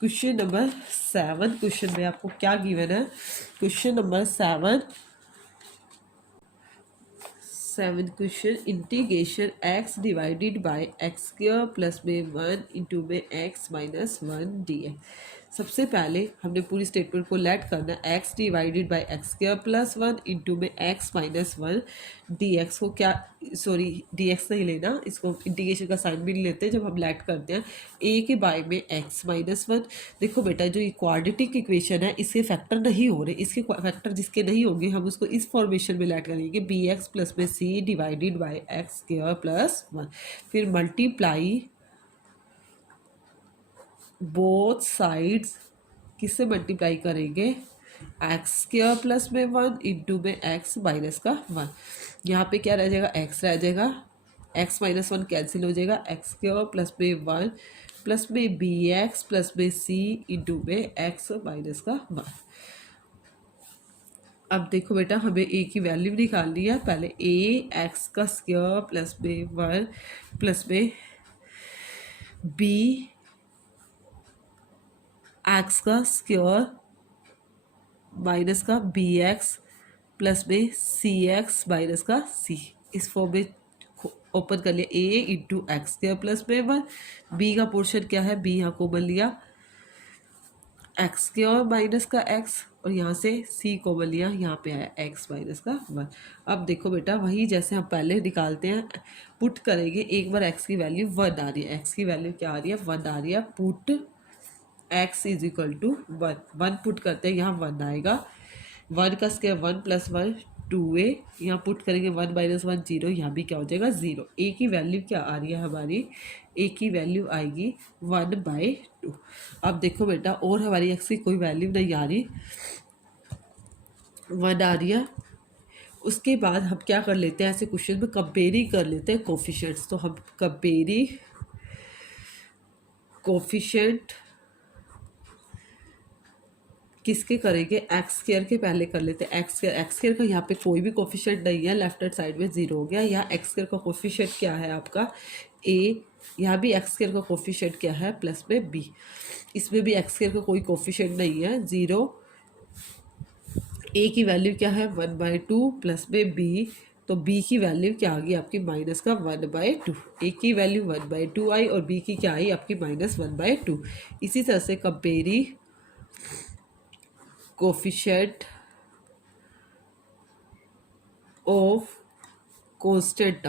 क्वेश्चन नंबर 7, क्वेश्चन में आपको क्या गिवन है, question number 7 question, integration x divided by x square plus में 1 इंटू में x माइनस 1 dx। सबसे पहले हमने पूरी स्टेटमेंट को लेट करना, x divided by x square plus 1 into में x माइनस 1 dx को क्या, सॉरी dx नहीं लेना, इसको इंटीग्रेशन का साइन भी नहीं लेते जब हम लेट करते हैं। a के बाय में x माइनस 1, देखो बेटा जो क्वाड्रेटिक इक्वेशन है इसके फैक्टर नहीं हो रहे, इसके फैक्टर जिसके नहीं होंगे हम उसको इस फॉर्मेशन में लेट करेंगे, bx प्लस में c divided by x square plus 1, फिर मल्टीप्लाई बोथ साइड्स, किससे मल्टीप्लाई करेंगे, एक्स स्क्वायर प्लस में 1 इंटू में एक्स माइनस का 1, यहाँ पे क्या रह जाएगा, एक्स रह जाएगा, एक्स माइनस 1 कैंसिल हो जाएगा, एक्स स्क्वायर प्लस में 1 प्लस में बी एक्स प्लस में सी इंटू में एक्स माइनस का 1। अब देखो बेटा हमें a की वैल्यू निकालनी है। पहले a एक्स का स्क्वायर प्लस में 1 प्लस में b एक्स का स्क्वायर माइनस का बी एक्स प्लस में सी एक्स माइनस का सी, इस फॉर्म में ओपन कर लिया, a into x square plus में 1, b का पोर्शन क्या है, b यहाँ कॉमन लिया, एक्स स्क्वायर माइनस का x, और यहाँ से c कॉमन लिया, यहाँ पे आया x माइनस का 1। अब देखो बेटा वही जैसे हम पहले निकालते हैं, पुट करेंगे, एक बार x की वैल्यू 1 आ रही है, x की वैल्यू क्या आ रही है, 1 आ रही है, put x is equal to 1 put करते हैं, यहाँ 1 आएगा, 1 का स्क्वायर 1 प्लस 1 2a, यहाँ पुट करेंगे 1 माइनस 1 0, यहाँ भी क्या हो जाएगा 0। a की वैल्यू क्या आ रही है हमारी, a की वैल्यू आएगी 1/2। अब देखो बेटा और हमारी x की कोई वैल्यू नहीं आ रही, 1 आ रही है। उसके बाद हम क्या कर लेते हैं, ऐसे क्वेश्चन में कंपेयरिंग कर लेते हैं कोफिशिएंट्स, तो हम कंपेयरिंग कोफिशिएंट किसके करेंगे, एक्स स्क्वायर के पहले कर लेते हैं। एक्स स्क्वायर का यहाँ पे कोई भी कोफिशिएंट नहीं है, लेफ्ट हैंड साइड में 0 हो गया। यहाँ एक्स स्क्वायर का कोफिशिएंट क्या है आपका ए, यहाँ भी एक्स स्क्वायर का कोफिशिएंट क्या है प्लस में बी। इसमें भी एक्स स्क्वायर का कोई कोफिशिएंट नहीं है, 0। ए की वैल्यू क्या है 1/2 प्लस में बी, तो बी की वैल्यू क्या आ गई आपकी माइनस का 1/2। ए की वैल्यू 1/2 आई और बी की क्या आई आपकी -1/2। इसी तरह से compare coefficient of constant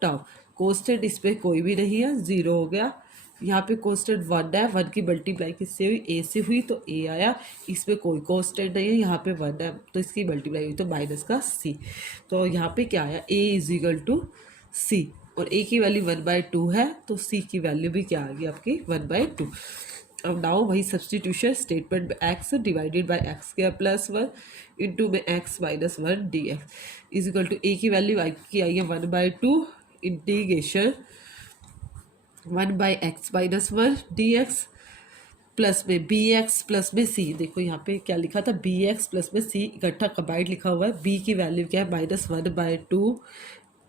term. Constant इस पर कोई भी नहीं है, 0 हो गया। यहाँ पे कांस्टेंट 1 है, 1 की मल्टीप्लाई किससे हुई, ए से हुई, तो ए आया। इसमें कोई कांस्टेंट नहीं है, यहाँ पे 1 है तो इसकी मल्टीप्लाई हुई तो माइनस का सी। तो यहाँ पे क्या आया, ए इज इक्वल टू सी, और ए की वैल्यू 1/2 है तो सी की वैल्यू भी क्या आ गई आपकी 1/2। अब नाउ वही सब्सटीट्यूशन स्टेटमेंट में X divided by x square plus 1 into में x minus 1 D X is equal to ए की वैल्यू की आई है 1/2 इंटीग्रेशन 1/x-1 dx प्लस में बी एक्स प्लस में सी। देखो यहाँ पे क्या लिखा था, बी एक्स प्लस में सी इकट्ठा कंबाइंड लिखा हुआ है। बी की वैल्यू क्या है -1/2,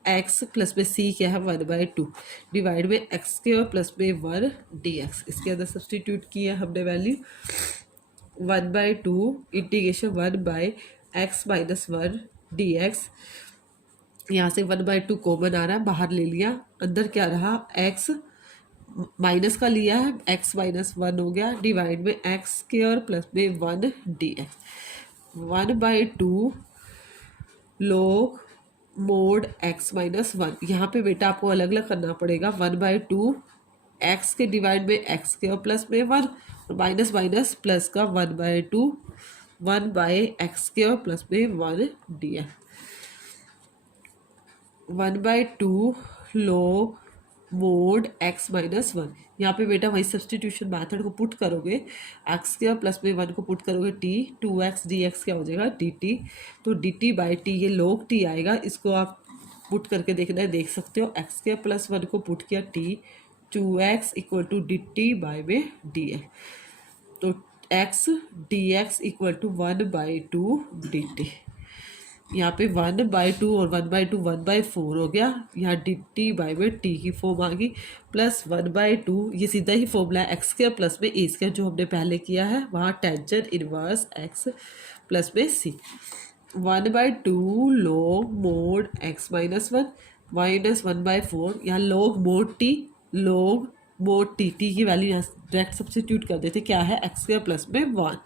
एक्स प्लस में सी क्या है 1/2 डिवाइड में एक्स स्क्वायर प्लस में 1 dx। इसके अंदर सब्सटीट्यूट किया हमने वैल्यू 1/2 इंटीग्रेशन 1/x-1 dx। यहाँ से 1/2 कॉमन आ रहा है, बाहर ले लिया, अंदर क्या रहा x माइनस का लिया है, x -1 हो गया डिवाइड में एक्स स्क्वायर प्लस में 1 dx 1/2 log मोड x -1। यहाँ पे बेटा आपको अलग अलग करना पड़ेगा, 1/2 x के डिवाइड में एक्स स्क्वायर प्लस में 1 और माइनस माइनस प्लस का 1/2 1/x स्क्वायर प्लस में 1 dx 1/2 log मोड x -1। यहाँ पे बेटा वही सब्सटीट्यूशन मेथड को पुट करोगे, एक्स स्क्वायर प्लस में 1 को पुट करोगे t 2x dx क्या हो जाएगा dt। तो dt/t ये log t आएगा, इसको आप पुट करके देखना है, देख सकते हो। एक्स स्क्वायर प्लस 1 को पुट किया t 2x इक्वल टू dt/में dx, तो x dx equal to 1/2 dt। यहाँ पे 1/2 और 1/2 1/4 हो गया। यहाँ dt/में t की फॉर्म आ गई प्लस 1/2, ये सीधा ही फॉर्मूला है एक्स स्क्वायर प्लस में ए स्क्वायर जो हमने पहले किया है, वहाँ टेंजेंट इनवर्स एक्स प्लस में सी। 1/2 log मोड x -1 माइनस 1/4, यहाँ log मोड t की वैल्यू यहाँ डायरेक्ट सब्सटीट्यूट कर देते, क्या है एक्स स्क्वायर प्लस में 1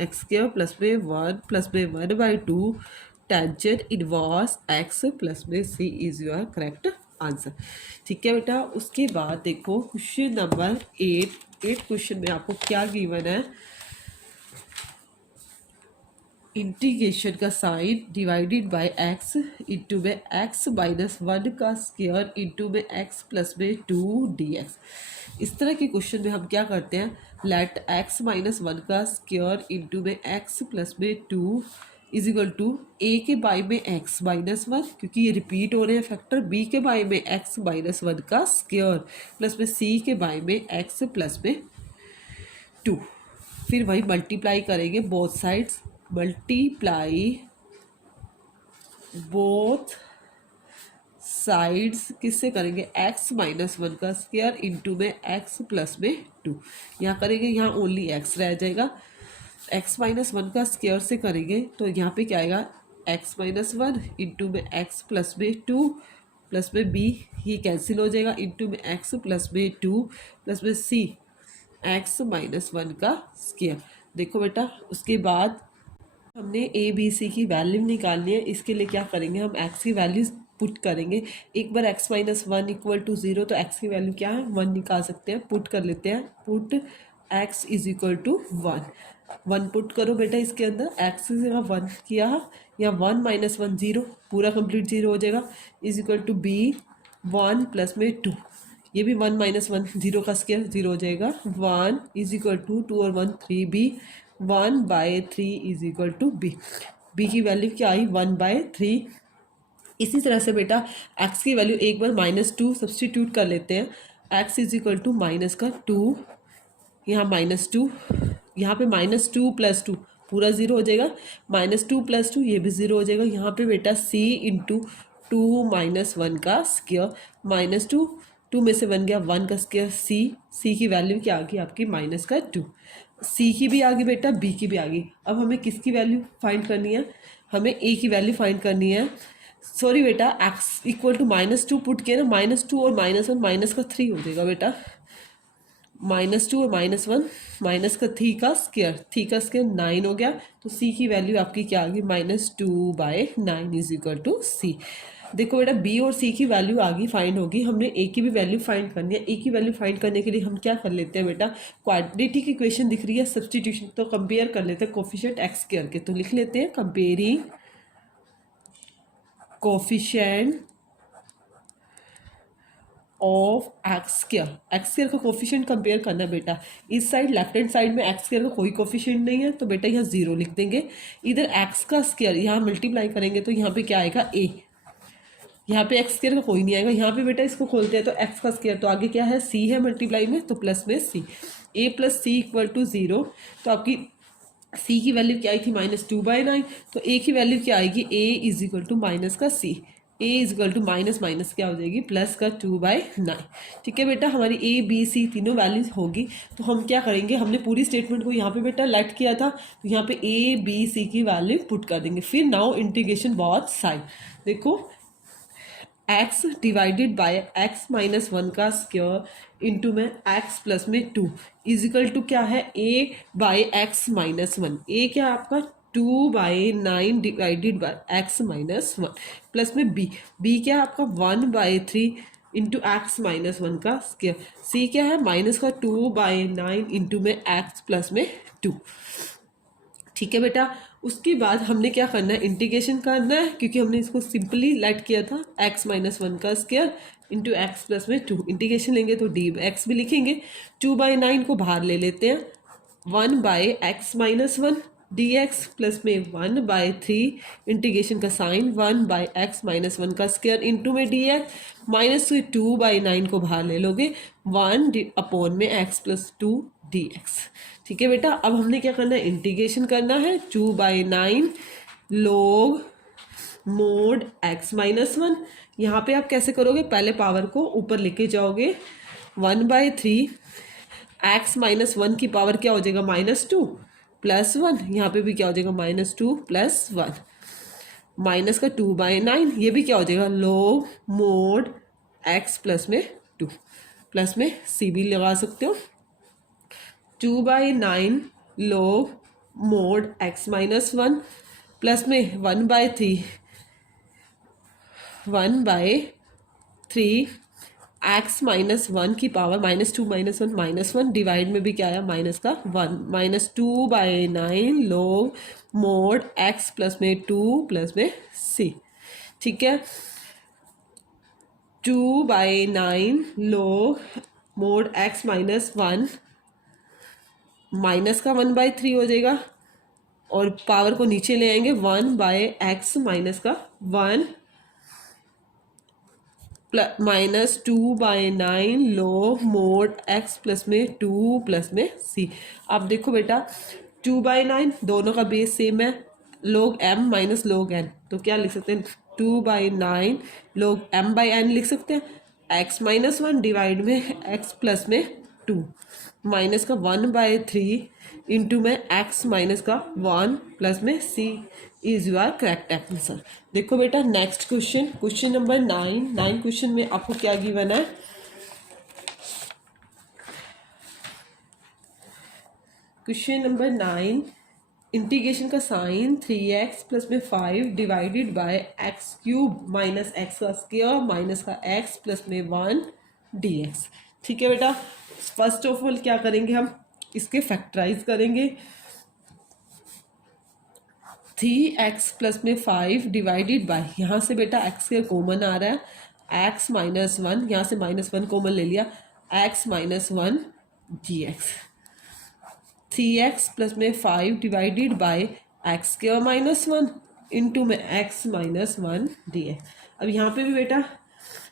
एक्स स्क्वायर प्लस में 1 प्लस में 1/2 टेंजेंट इनवर्स एक्स प्लस में C is your correct answer. ठीक है बेटा, उसके बाद देखो क्वेश्चन नंबर 8 क्वेश्चन में आपको क्या गिवन है, इंटीग्रेशन का sign divided by x into में एक्स -1 का स्क्वायर इंटू में एक्स प्लस में 2 dx। इस तरह के क्वेश्चन में हम क्या करते हैं, लेट x -1 का स्क्वायर इंटू में एक्स प्लस में 2 इज इक्वल टू ए के बाई में x -1, क्योंकि ये रिपीट हो रहे हैं फैक्टर, बी के बाई में x -1 का स्क्वायर प्लस में सी के बाई में x प्लस में 2। फिर वही मल्टीप्लाई करेंगे both sides, multiply both sides किससे करेंगे, x -1 का स्क्वायर इंटू में x प्लस में 2। यहाँ करेंगे, यहाँ ओनली x रह जाएगा, x -1 का स्क्वायर से करेंगे तो यहाँ पे क्या आएगा x -1 इंटू में x प्लस में 2 प्लस में b, ये कैंसिल हो जाएगा, इंटू में x प्लस में 2 प्लस में c x -1 का स्क्वायर। देखो बेटा, उसके बाद हमने ए बी सी की वैल्यू निकालनी है। इसके लिए क्या करेंगे, हम x की वैल्यूज पुट करेंगे। एक बार x -1 इक्वल टू 0, तो x की वैल्यू क्या है 1 निकाल सकते हैं, पुट कर लेते हैं, put x is equal to 1 put करो बेटा इसके अंदर, x से 1 किया, यहाँ 1 - 1 0, पूरा कंप्लीट 0 हो जाएगा, is equal to b 1 plus में 2, ये भी 1 - 1 0 का स्क्वायर 0 हो जाएगा, 1 इज इक्वल टू 2 और 1 3b 1/3 is equal to b की वैल्यू क्या आई 1/3। इसी तरह से बेटा x की वैल्यू एक बार -2 सब्सटीट्यूट कर लेते हैं, x is equal to minus का 2, यहाँ -2 यहाँ पे -2 + 2 पूरा ज़ीरो हो जाएगा, -2 + 2 ये भी ज़ीरो हो जाएगा। यहाँ पे बेटा c इंटू 2 - 1 का स्क्वायर, -2 2 में से 1 गया 1 का स्क्वायर, c की वैल्यू क्या आ गई आपकी -2, c की भी आ गई बेटा, b की भी आ गई। अब हमें किसकी वैल्यू फाइंड करनी है, हमें a की वैल्यू फाइंड करनी है। सॉरी बेटा, x इक्वल टू -2 पुट किया ना, -2 और -1 -3 हो जाएगा बेटा, -2 और -1 माइनस का थ्री का स्क्वायर 9 हो गया। तो c की वैल्यू आपकी क्या आ गई -2/9 इज इक्वल टू c। देखो बेटा b और c की वैल्यू आ गई, फाइंड होगी। हमने a की भी वैल्यू फाइंड करनी है। a की वैल्यू फाइंड करने के लिए हम क्या कर लेते हैं बेटा, क्वाड्रेटिक इक्वेशन दिख रही है, सब्सटीट्यूशन, तो कंपेयर कर लेते हैं कोफिशिएंट x स्क्वायर के। तो लिख लेते हैं comparing coefficient of x square का कोफिशिएंट कंपेयर करना बेटा। इस साइड लेफ्ट हैंड साइड में एक्स स्क्वायर का कोई कोफिशिएंट नहीं है, तो बेटा यहाँ 0 लिख देंगे। इधर एक्स का स्क्वायर यहाँ मल्टीप्लाई करेंगे तो यहाँ पे क्या आएगा a, यहाँ पे एक्स स्क्वायर का कोई नहीं आएगा। यहाँ पे बेटा इसको खोलते हैं तो एक्स का स्क्वायर, तो आगे क्या है c है मल्टीप्लाई में, तो प्लस में c, a + c = 0। तो आपकी c की वैल्यू क्या आई थी -2/9, तो a की वैल्यू क्या आएगी, a is equal to minus का c, a is equal to minus minus क्या हो जाएगी प्लस का 2/9। ठीक है बेटा, हमारी a b c तीनों वैल्यूज होगी। तो हम क्या करेंगे, हमने पूरी स्टेटमेंट को यहाँ पे बेटा लेट किया था, तो यहाँ पे a b c की वैल्यू पुट कर देंगे। फिर नाउ इंटीग्रेशन बोथ साइड, देखो x डिवाइडेड बाय x - 1 का स्क्वायर इंटू में x प्लस में 2 इज इक्वल टू क्या है a/x - 1। a क्या है आपका 2/9 डिवाइडेड बाय x - 1 प्लस में b क्या है आपका 1/3 इंटू x - 1 का स्क्वायर, c क्या है माइनस का 2/9 इंटू में x प्लस में 2। ठीक है बेटा, उसके बाद हमने क्या करना है, इंटीग्रेशन करना है, क्योंकि हमने इसको सिंपली लेट किया था x - 1 का स्क्वायर इंटू एक्स प्लस में 2। इंटीग्रेशन लेंगे तो dx भी लिखेंगे, 2/9 को बाहर ले लेते हैं, 1/x - 1 dx प्लस में 1/3 इंटीग्रेशन का साइन 1/x - 1 का स्क्वायर इंटू में dx, माइनस 2/9 को बाहर ले लोगे 1 में x प्लस 2 dx। ठीक है बेटा, अब हमने क्या करना है, इंटीग्रेशन करना है 2/9 log मोड x - 1। यहाँ पे आप कैसे करोगे, पहले पावर को ऊपर लेके जाओगे, 1/3 x - 1 की पावर क्या हो जाएगा -2 प्लस 1, यहाँ पे भी क्या हो जाएगा -2 प्लस 1, माइनस का 2/9, ये भी क्या हो जाएगा log मोड x प्लस में 2, प्लस में c भी लगा सकते हो, 2/9 log मोड x - 1 प्लस में 1/3 x - 1 की पावर -2 - 1 डिवाइड में भी क्या आया माइनस का 1, -2/9 log मोड x प्लस में 2 प्लस में c। ठीक है, 2/9 log मोड x - 1 माइनस का 1/3 हो जाएगा, और पावर को नीचे ले आएंगे 1/x माइनस का 1 minus 2/9 log mod x plus में 2 प्लस में c। अब देखो बेटा 2/9 दोनों का बेस सेम है, log m minus log n, तो क्या लिख सकते हैं 2/9 log m/n लिख सकते हैं, x - 1 डिवाइड में x प्लस में 2 माइनस का 1/3 इंटू में x माइनस का 1 प्लस में c is your correct answer. देखो बेटा next question, question number 9 question में आपको क्या गिवन है, क्वेश्चन नंबर 9 इंटीग्रेशन का साइन 3x प्लस में 5 divided bye x³ minus x का स्क्वायर माइनस का x प्लस में 1 dx। ठीक है बेटा, फर्स्ट ऑफ ऑल क्या करेंगे, हम इसके फैक्टराइज करेंगे, 3x प्लस में 5 डिवाइडेड बाय, यहाँ से बेटा x के कॉमन आ रहा है x - 1, यहाँ से -1 कॉमन ले लिया, x - 1 dx, 3x प्लस में 5 डिवाइडेड बाय x² - 1 इंटू में x - 1 dx। अब यहाँ पे भी बेटा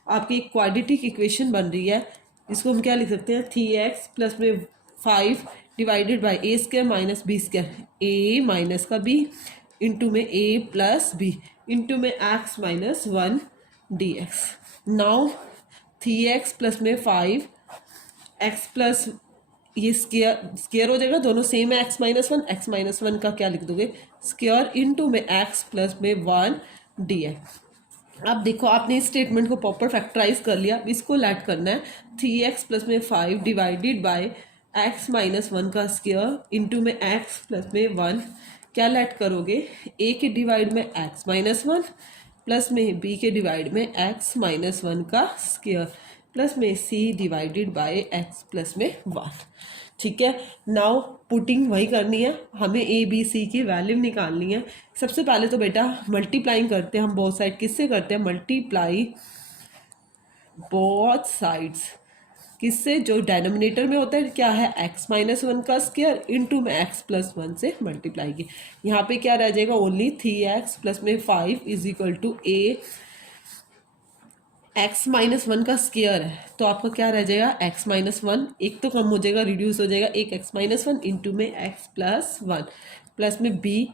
आपकी एक क्वाड्रेटिक इक्वेशन बन रही है, इसको हम क्या लिख सकते हैं, 3x प्लस में 5 divided by a square minus b square, a minus का बी इंटू में ए प्लस बी इंटू में x minus one d x. Now 3x plus में 5x प्लस ये स्केयर हो जाएगा, दोनों सेम है, एक्स माइनस वन का क्या लिख दोगे स्केयर इंटू में एक्स प्लस में वन डी एक्स। अब देखो आपने इस स्टेटमेंट को प्रॉपर फैक्टराइज कर लिया, इसको लेट करना है 3x प्लस में 5 divided by X minus one का स्केयर इंटू में एक्स प्लस में वन। क्या लेट करोगे, a के डिवाइड में एक्स माइनस वन प्लस में b के डिवाइड में एक्स माइनस वन का स्केयर प्लस में c divided by x plus में वन। ठीक है, नाउ पुटिंग वही करनी है, हमें ए बी सी की वैल्यू निकालनी है। सबसे पहले तो बेटा मल्टीप्लाइंग करते हैं हम बोथ साइड, किससे करते हैं मल्टीप्लाई बोथ साइड्स, किससे, जो डेनोमिनेटर में होता है क्या है एक्स माइनस वन का स्क्वायर इंटू में एक्स प्लस वन से मल्टीप्लाई की। यहाँ पे क्या रह जाएगा ओनली 3x प्लस में 5 is equal to a x minus one का स्केयर है तो आपका क्या रह जाएगा एक्स माइनस वन, एक तो कम हो जाएगा रिड्यूस हो जाएगा, एक एक्स माइनस वन इंटू में एक्स प्लस वन प्लस में बी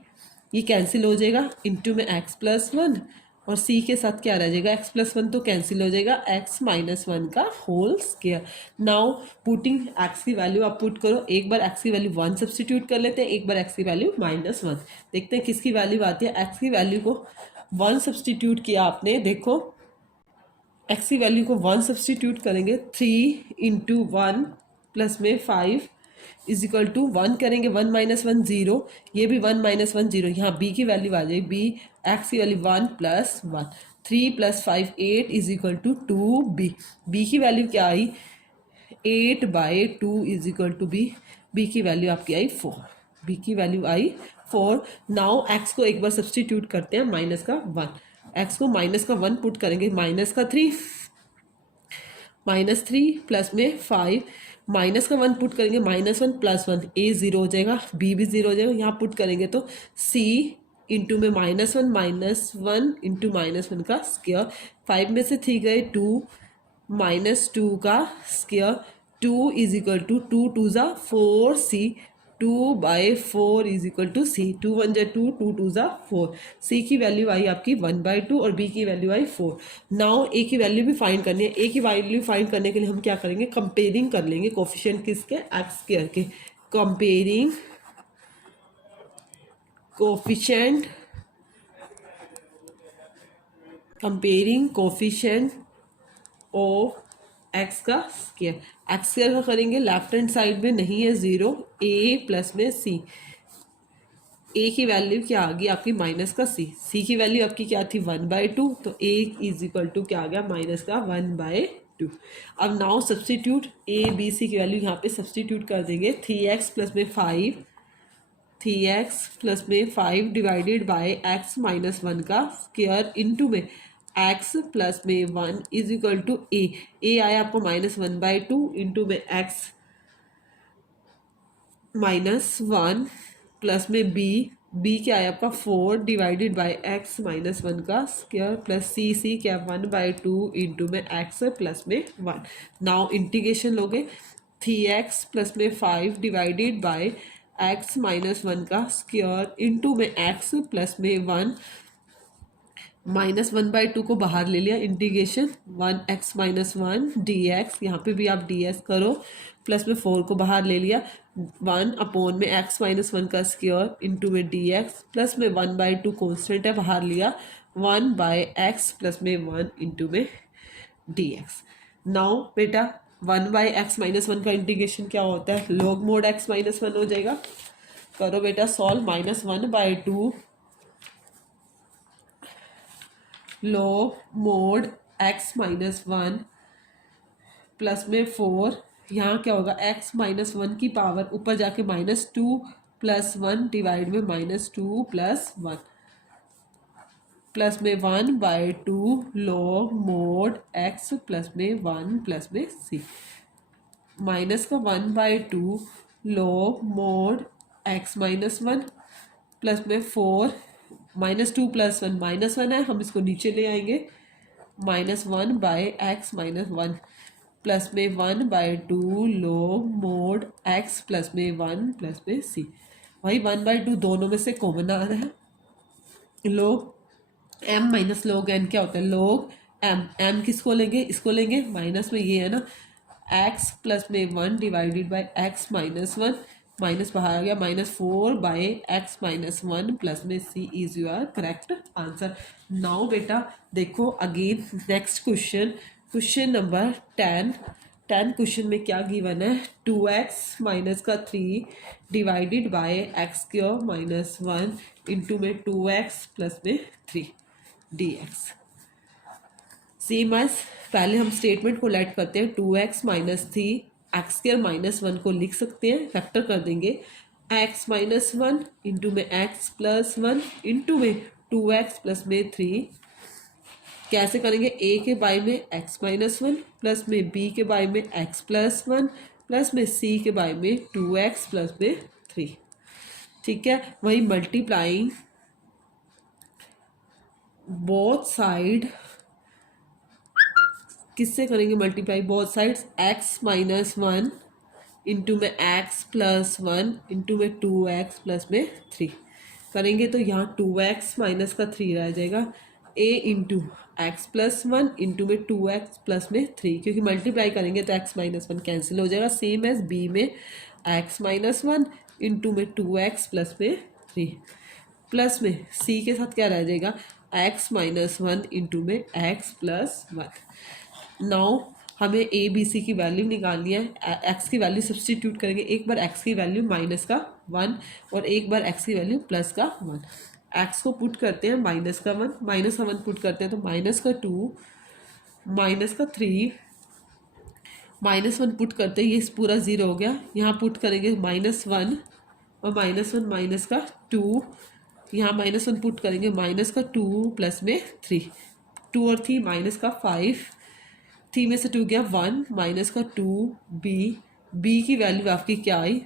ये कैंसिल हो जाएगा इंटू में एक्स प्लस वन और सी के साथ क्या रह जाएगा एक्स प्लस वन तो कैंसिल हो जाएगा एक्स माइनस वन का whole square. Now putting x की वैल्यू आप पुट करो, एक बार एक्स की वैल्यू वन सब्सटीट्यूट कर लेते हैं, एक बार एक्स की वैल्यू माइनस वन, देखते हैं किसकी वैल्यू आती है। एक्स की वैल्यू को वन सब्सटीट्यूट किया आपने, देखो एक्स की वैल्यू को वन सब्सटीट्यूट करेंगे 3 इंटू वन प्लस में 5 इज इक्वल टू वन करेंगे, वन माइनस वन जीरो, ये भी वन माइनस वन जीरो, यहाँ बी की वैल्यू आ जाएगी बी एक्स की value one plus one, 3 plus 5 8 is equal to 2 b, b की वैल्यू क्या आई 8 by 2 is equal to b, b की वैल्यू आपकी आई 4, बी की वैल्यू आई 4। नाउ एक्स को एक बार सब्सटीट्यूट करते हैं माइनस का वन, एक्स को माइनस का वन पुट करेंगे माइनस का थ्री, माइनस थ्री प्लस में 5 माइनस का वन पुट करेंगे माइनस वन प्लस वन, ए जीरो हो जाएगा बी भी जीरो हो जाएगा, यहाँ पुट करेंगे तो सी इंटू में minus one into minus one का स्क्वायर, 5 में से 3 गए 2 माइनस टू का square, 2 is equal to two ज़ा 4 c, 2 by 4 is equal to c, 2 one जा 2 2 ज़ा 4, सी की वैल्यू आई आपकी 1/2 और बी की वैल्यू आई 4। नाउ ए की वैल्यू भी फाइंड करनी है, ए की वैल्यू फाइंड करने के लिए हम क्या करेंगे कंपेयरिंग कर लेंगे कोफिशिएंट किसके एक्स स्क्वायर के, comparing coefficient, comparing coefficient of x का स्क्वायर, एक्स स्क्वायर का करेंगे लेफ्ट हैंड साइड में नहीं है जीरो, ए प्लस में सी, ए की वैल्यू क्या आ गई आपकी माइनस का सी, सी की वैल्यू आपकी क्या थी 1/2 तो ए इज इक्वल टू क्या आ गया माइनस का 1/2। अब now substitute a b c की वैल्यू यहाँ पे सब्सटीट्यूट कर देंगे, 3x प्लस में 5, 3x प्लस में 5 divided by X minus one का स्क्वायर इंटू में एक्स प्लस में वन इज इक्वल टू ए आया आपको -1/2 इंटू में एक्स माइनस वन प्लस में बी क्या आया आपका 4 divided by X minus one का स्क्वायर प्लस सी क्या 1/2 इंटू में एक्स प्लस में वन। नाउ इंटीग्रेशन लोगे 3x प्लस में 5 divided by X minus one का स्क्वायर इंटू में एक्स प्लस में वन, -1/2 को बाहर ले लिया integration 1x minus one d x, यहाँ पे भी आप डी एक्स करो, प्लस में 4 को बाहर ले लिया 1 अपॉन में x माइनस वन का स्क्वायर इंटू में डी एक्स प्लस में 1/2 कॉन्स्टेंट है बाहर लिया 1/x प्लस में 1 इंटू में डी एक्स। नाउ बेटा 1/x माइनस वन का इंटीग्रेशन क्या होता है log mode x minus one हो जाएगा, करो बेटा solve, -1/2 log mode x minus one plus में 4, यहाँ क्या होगा x माइनस वन की पावर ऊपर जाके -2 प्लस 1 डिवाइड में -2 प्लस 1 प्लस में 1/2 लॉग मोड x प्लस में 1 प्लस में c, माइनस का 1/2 log mode x minus one plus में 4 -2 प्लस 1 -1 है हम इसको नीचे ले आएंगे -1/x माइनस वन प्लस में 1/2 log mod x प्लस में 1 प्लस में c। वही 1/2 दोनों में से कॉमन आ रहा है। log m minus log n क्या होता है? log m किसको लेंगे? इसको लेंगे। माइनस में ये है ना x प्लस में 1 divided by x minus 1, minus बाहर आ गया, -4/x-1 प्लस में c is your correct answer. Now बेटा देखो again next question, question number 10 question में क्या गिवन है? 2x माइनस का 3 divided by x cube minus 1 into में 2x प्लस में 3 dx। सेम एज पहले हम स्टेटमेंट को लेट करते हैं। 2x minus 3 x square minus 1 को लिख सकते हैं, फैक्टर कर देंगे x माइनस 1 इंटू में x प्लस 1 इंटू में 2x प्लस में 3। कैसे करेंगे? a के बाई में x माइनस 1 प्लस में b के बाई में x प्लस 1 प्लस में c के बाई में 2x प्लस में 3। ठीक है, वही मल्टीप्लाइंग बोथ साइड, किससे करेंगे multiply? Both sides x minus 1 into में x प्लस 1 इंटू में 2x प्लस में 3 करेंगे तो यहाँ 2x माइनस का 3 रह जाएगा। a into x plus 1 into में 2x प्लस में 3, क्योंकि मल्टीप्लाई करेंगे तो x माइनस 1 कैंसिल हो जाएगा। सेम एज b में x माइनस 1 इंटू में 2x प्लस में 3 प्लस में c के साथ क्या रह जाएगा? x माइनस 1 इंटू में x प्लस 1। नाउ हमें ए बी सी की वैल्यू निकालनी है। एक्स की वैल्यू सब्सटीट्यूट करेंगे, एक बार एक्स की वैल्यू माइनस का 1 और एक बार एक्स की वैल्यू प्लस का 1। एक्स को पुट करते हैं माइनस का 1, माइनस का 1 पुट करते हैं तो माइनस का 2 माइनस का 3, माइनस 1 पुट करते हैं, ये पूरा 0 हो गया। यहाँ पुट करेंगे -1 और -1 माइनस का 2, यहाँ -1 पुट करेंगे माइनस का 2 प्लस में 3, 2 और 3 माइनस का 5, 3 में से 2 गया 1 माइनस का 2 बी की वैल्यू आपकी क्या आई?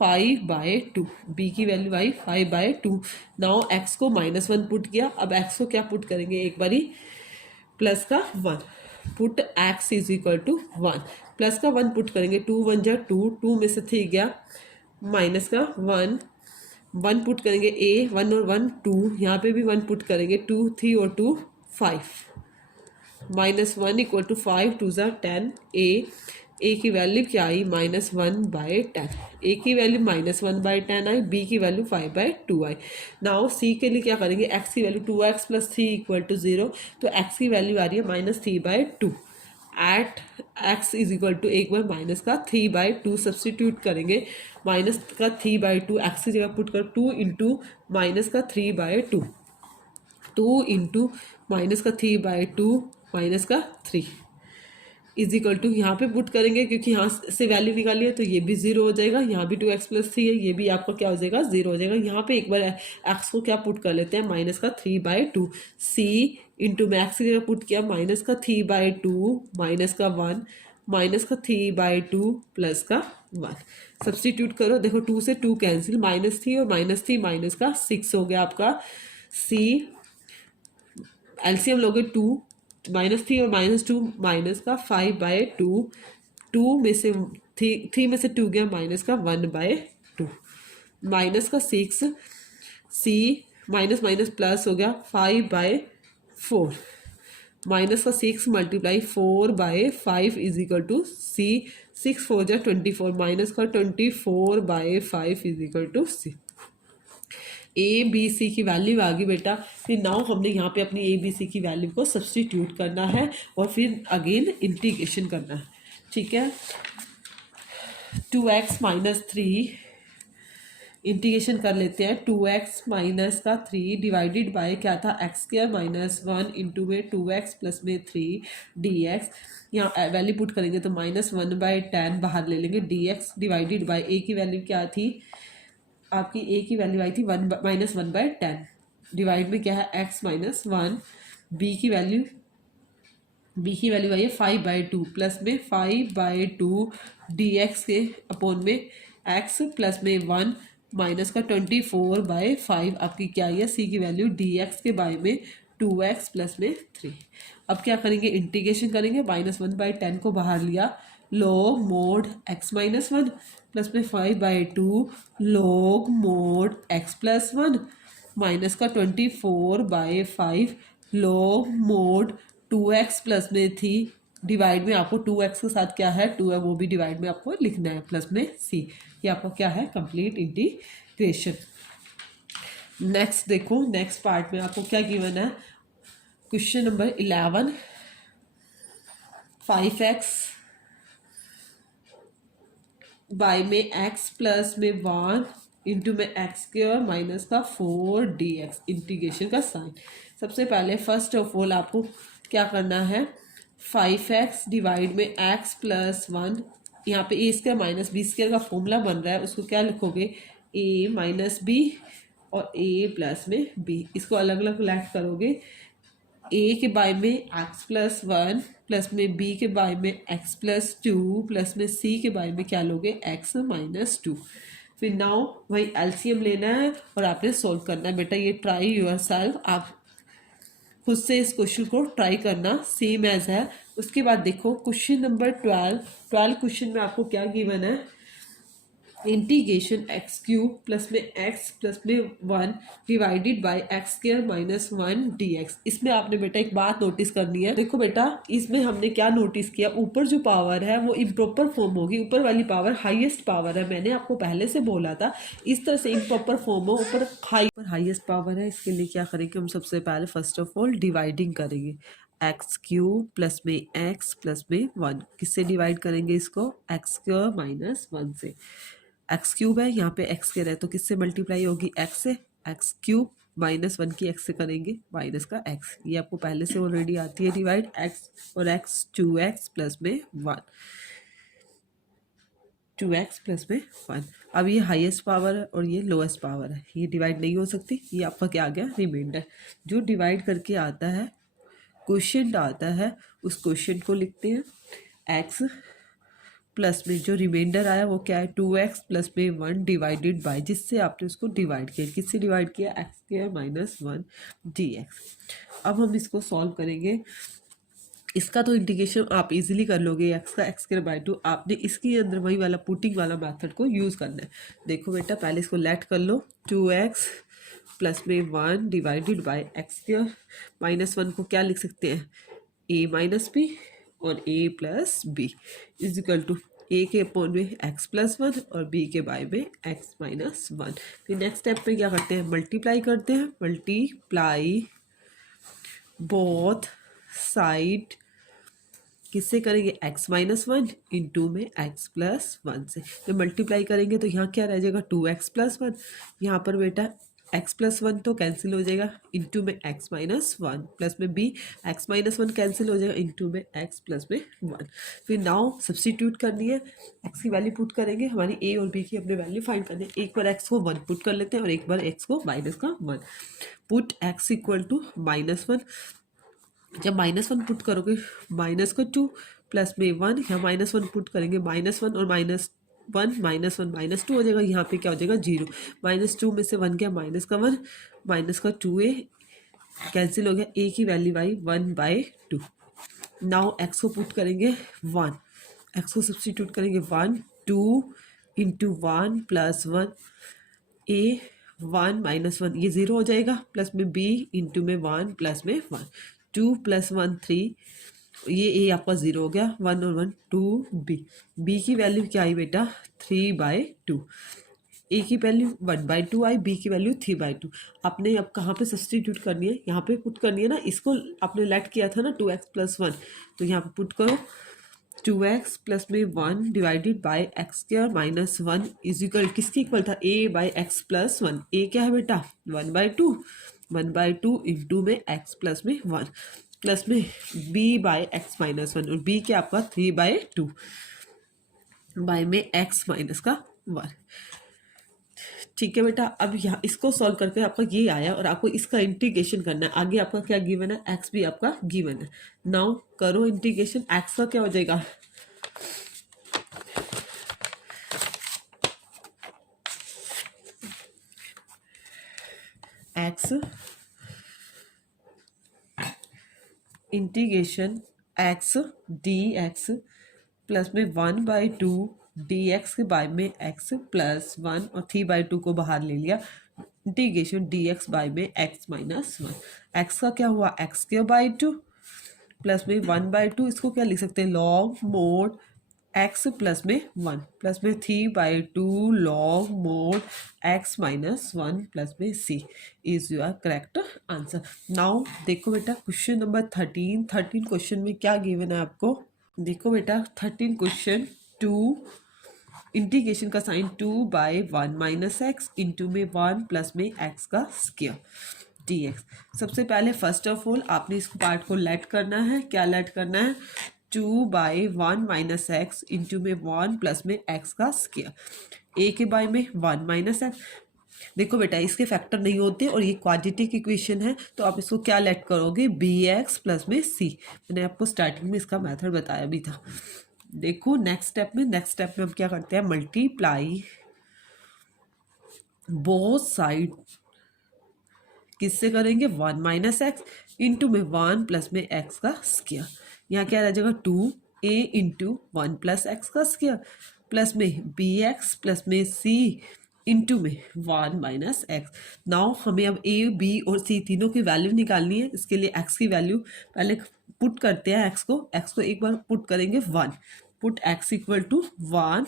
5/2। बी की वैल्यू आई 5/2। नाउ एक्स को -1 पुट किया, अब एक्स को क्या पुट करेंगे? एक बारी प्लस का 1 put x is equal to 1, plus का 1 पुट करेंगे, 2 1 जा 2, 2 में से 3 गया माइनस का 1, 1 पुट करेंगे ए 1 और 1 2, यहाँ पे भी 1 पुट करेंगे 2 3 और 2 5, -1 इक्वल टू 5 2 ज़ा 10। ए की वैल्यू क्या आई? -1/10। ए की वैल्यू -1/10 आई, बी की वैल्यू 5/2 आई। नाउ सी के लिए क्या करेंगे? एक्स की value 2x plus 3 equal to 0, तो एक्स की वैल्यू आ रही है -3/2। At x is equal to एक बार माइनस का 3/2 सब्सटीट्यूट करेंगे, माइनस का 3/2 एक्स की जगह पुट कर 2 इंटू माइनस का 3/2, 2 इंटू माइनस का 3/2 माइनस का 3 इज इक्वल टू, यहाँ पे पुट करेंगे क्योंकि यहाँ से वैल्यू निकाली है तो ये भी 0 हो जाएगा। यहाँ भी 2x प्लस 3 है, ये भी आपका क्या हो जाएगा? 0 हो जाएगा। यहाँ पे एक बार x को क्या पुट कर लेते हैं? माइनस का 3/2। c इंटू में एक्स की जगह पुट किया माइनस का 3/2 माइनस का 1 माइनस का 3/2 प्लस का 1। सब्सटीट्यूट करो, देखो 2 से 2 कैंसिल, -3 और -3 माइनस का 6 हो गया आपका। c एलसीएम लोगे 2, -3 और -2 माइनस का 5/2, 2 में से 3 में से 2 गया माइनस का 1/2, माइनस का 6, सी माइनस माइनस प्लस हो गया 5/4, माइनस का 6 multiply 4/5 is equal to c, 6 4 जा 24, माइनस का 24/5 is equal to c. A b c की वैल्यू आ गई बेटा। फिर नाउ हमने यहाँ पे अपनी ए बी सी की वैल्यू को सब्सटीट्यूट करना है और फिर अगेन इंटीग्रेशन करना है। ठीक है, 2x माइनस 3 इंटीग्रेशन कर लेते हैं। 2x माइनस का 3 डिवाइडेड बाय क्या था? एक्स स्क्वायर माइनस 1 इंटू में 2x प्लस में 3 dx। यहाँ वैल्यू पुट करेंगे तो -1/10 बाहर ले लेंगे, dx डिवाइडेड बाय ए की वैल्यू क्या थी आपकी? ए की वैल्यू आई थी -1/10, डिवाइड में क्या है? x minus 1। बी की वैल्यू आई है 5/2 प्लस में 5/2 dx के अपॉन में x प्लस में 1 माइनस का 24/5 आपकी क्या आई है? सी की वैल्यू dx के बाय में 2x प्लस में 3। अब क्या करेंगे, इंटीग्रेशन करेंगे, -1/10 को बाहर लिया, log mod x minus 1 plus में 5/2 log mod x plus 1 minus का 24/5 log mod 2x प्लस में 3 डिवाइड में आपको 2x के साथ क्या है 2 है वो भी डिवाइड में आपको लिखना है प्लस में c। ये आपका क्या है कंप्लीट इंटीग्रेशन। नेक्स्ट देखो, नेक्स्ट पार्ट में आपको क्या गिवन है, क्वेश्चन नंबर 11, 5x बाय में x प्लस में 1 इंटू में एक्स स्क्वायर माइनस का 4dx इंटीग्रेशन का साइन। सबसे पहले फर्स्ट ऑफ ऑल आपको क्या करना है, 5x डिवाइड में x प्लस 1, यहाँ पे a square minus b square का फॉर्मूला बन रहा है, उसको क्या लिखोगे a माइनस बी और a प्लस में b, इसको अलग अलग लेट करोगे, a के बाय में x प्लस 1 प्लस में b के बाय में x प्लस 2 प्लस में c के बाय में क्या लोगे x माइनस 2। फिर नाउ वही एलसीएम लेना है और आपने सोल्व करना है। बेटा ये ट्राई योर सेल्फ, आप खुद से इस क्वेश्चन को ट्राई करना, सेम एज है। उसके बाद देखो क्वेश्चन नंबर 12 क्वेश्चन में आपको क्या गिवन है, इंटीग्रेशन एक्स क्यूब प्लस में एक्स प्लस में 1 divided by x square minus 1 dx। इसमें आपने बेटा एक बात नोटिस करनी है, देखो बेटा इसमें हमने क्या नोटिस किया, ऊपर जो पावर है वो इम्प्रॉपर फॉर्म होगी, ऊपर वाली पावर हाईएस्ट पावर है, मैंने आपको पहले से बोला था इस तरह से इम्प्रॉपर फॉर्म हो, ऊपर हाईएस्ट पावर है। इसके लिए क्या करेंगे हम, सबसे पहले फर्स्ट ऑफ ऑल डिवाइडिंग करेंगे, एक्स क्यूब प्लस में एक्स प्लस में 1, किससे डिवाइड करेंगे इसको, एक्स स्क्वायर माइनस 1 से। एक्स क्यूब है, यहाँ पे एक्स स्क्वायर है तो किससे मल्टीप्लाई होगी, एक्स से, एक्स क्यूब माइनस 1 की एक्स से करेंगे माइनस का एक्स, ये आपको पहले से ऑलरेडी आती है डिवाइड, एक्स और एक्स 2x प्लस में 1, 2x प्लस में 1। अब ये हाईएस्ट पावर है और ये लोएस्ट पावर है, ये डिवाइड नहीं हो सकती, ये आपका क्या आ गया रिमाइंडर। जो डिवाइड करके आता है क्वेश्चन आता है उस क्वेश्चन को लिखते हैं, एक्स प्लस में जो रिमाइंडर आया वो क्या है 2x प्लस में 1 डिवाइडेड बाय, जिससे आपने उसको डिवाइड किया, किससे डिवाइड किया, एक्स स्क्वायर माइनस 1 dx। अब हम इसको सॉल्व करेंगे, इसका तो इंटीग्रेशन आप इजीली कर लोगे, एक्स का एक्स स्क्वायर बाय 2, आपने इसके अंदर वही वाला पुटिंग वाला मेथड को यूज़ करना है। देखो बेटा पहले इसको लेट कर लो, 2x प्लस में 1 divided by x square minus 1 को क्या लिख सकते हैं, a माइनस बी और a plus b is equal to a के अपॉन में x प्लस 1 और b के बाय में x माइनस 1। फिर नेक्स्ट स्टेप पे क्या करते हैं, मल्टीप्लाई करते हैं, मल्टीप्लाई बोथ साइड, किससे करेंगे, x माइनस 1 इंटू में x प्लस 1 से। जब मल्टीप्लाई करेंगे तो यहाँ क्या रह जाएगा 2x प्लस 1, यहाँ पर बेटा x प्लस 1 तो कैंसिल हो जाएगा, इंटू में x माइनस 1 प्लस में b, x माइनस 1 कैंसिल हो जाएगा, इंटू में x प्लस में 1। फिर नाउ सब्सटीट्यूट करनी है, x की वैल्यू पुट करेंगे, हमारी a और b की अपने वैल्यू फाइंड करनी है। एक बार x को 1 पुट कर लेते हैं और एक बार x को माइनस का 1, पुट x इक्वल टू -1, जब -1 पुट करोगे माइनस का 2 प्लस में 1, यहाँ -1 पुट करेंगे, -1 और -1 -1 -2 हो जाएगा, यहाँ पे क्या हो जाएगा 0, -2 में से 1 गया माइनस का 1, माइनस का 2a कैंसिल हो गया, a की वैल्यू आई 1/2। नाउ x को पुट करेंगे 1, x को सब्सटीट्यूट करेंगे 1 2 इंटू 1 प्लस 1 a 1 माइनस 1 ये 0 हो जाएगा, प्लस में b इंटू में 1 प्लस में 1, 2 प्लस 1 3, ये a आपका 0 हो गया, 1 और 1 2b, b की वैल्यू क्या आई बेटा 3/2, a की वैल्यू 1/2 आई, b की वैल्यू 3/2। आपने अब कहाँ पे सब्सटीट्यूट करनी है, यहाँ पे पुट करनी है ना, इसको आपने लेट किया था ना 2x प्लस 1, तो यहाँ पे पुट करो 2x प्लस में 1 divided by x square minus 1 is equal, किसके इक्वल था a by x plus 1, a क्या है बेटा 1/2 इंटू में x प्लस में 1 प्लस में b बाय एक्स माइनस 1 और b क्या आपका 3/2 बाय में x माइनस का 1। ठीक है बेटा, अब यहाँ इसको सॉल्व करके आपका ये आया और आपको इसका इंटीग्रेशन करना है, आगे आपका क्या गिवन है, x भी आपका गिवन है। नाउ करो इंटीग्रेशन, x का क्या हो जाएगा, x integration x D X plus में 1/2 डी एक्स के बाय में एक्स प्लस 1 और 3/2 को बाहर ले लिया, इंटीग्रेशन डी एक्स बाय में एक्स माइनस 1। एक्स का क्या हुआ, एक्स के बाई 2 प्लस में 1/2, इसको क्या लिख सकते हैं, लॉग मोड एक्स प्लस में 1 प्लस में 3/2 log mod X minus 1 plus में C is your correct answer. Now देखो बेटा क्वेश्चन नंबर 13 क्वेश्चन में क्या गिवन है आपको। देखो बेटा 13 क्वेश्चन 2 इंटीग्रेशन का साइन 2/1 माइनस एक्स इंटू में 1 प्लस में एक्स का स्क्वायर dx। सबसे पहले फर्स्ट ऑफ ऑल आपने इस पार्ट को लेट करना है, क्या लेट करना है, 2/1 माइनस एक्स इंटू में 1 प्लस में एक्स का स्क्वायर, ए के बाय में 1 माइनस एक्स। देखो बेटा इसके फैक्टर नहीं होते और ये क्वाड्रेटिक इक्वेशन है, तो आप इसको क्या लेट करोगे, बी एक्स प्लस में सी। मैंने आपको स्टार्टिंग में इसका मेथड बताया भी था। देखो नेक्स्ट स्टेप में हम क्या करते हैं, मल्टीप्लाई बोथ साइड किससे करेंगे, 1 माइनस एक्स इंटू में 1 प्लस में एक्स का स्क्वायर। यहाँ क्या रह जाएगा, 2a इंटू 1 प्लस एक्स का स्क्वायर प्लस में बी एक्स प्लस में सी इंटू में 1 माइनस एक्स। नाउ हमें अब a b और c तीनों की वैल्यू निकालनी है। इसके लिए x की वैल्यू पहले पुट करते हैं, x को एक बार पुट करेंगे 1, पुट x इक्वल टू 1।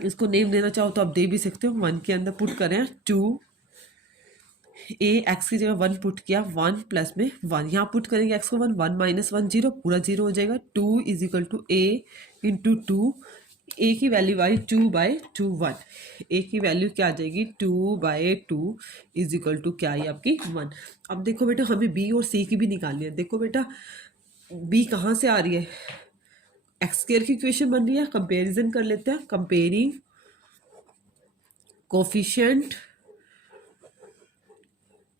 इसको नेम देना चाहो तो आप दे भी सकते हो। 1 के अंदर पुट करें 2, ए एक्स की जगह 1 पुट किया, 1 प्लस में 1, यहाँ पुट करेंगे एक्स को 1 माइनस 1 0, पूरा 0 हो जाएगा। 2 is equal to a into 2, a की वैल्यू आई 2/2 1, ए की वैल्यू क्या आ जाएगी 2/2 इज इक्वल टू क्या आई आपकी 1। अब देखो बेटा हमें बी और सी की भी निकालनी है। देखो बेटा बी कहाँ से आ रही है, एक्स स्क्वायर की इक्वेशन बन रही है, कंपेरिजन कर लेते हैं, कंपेयरिंग कोफिशिएंट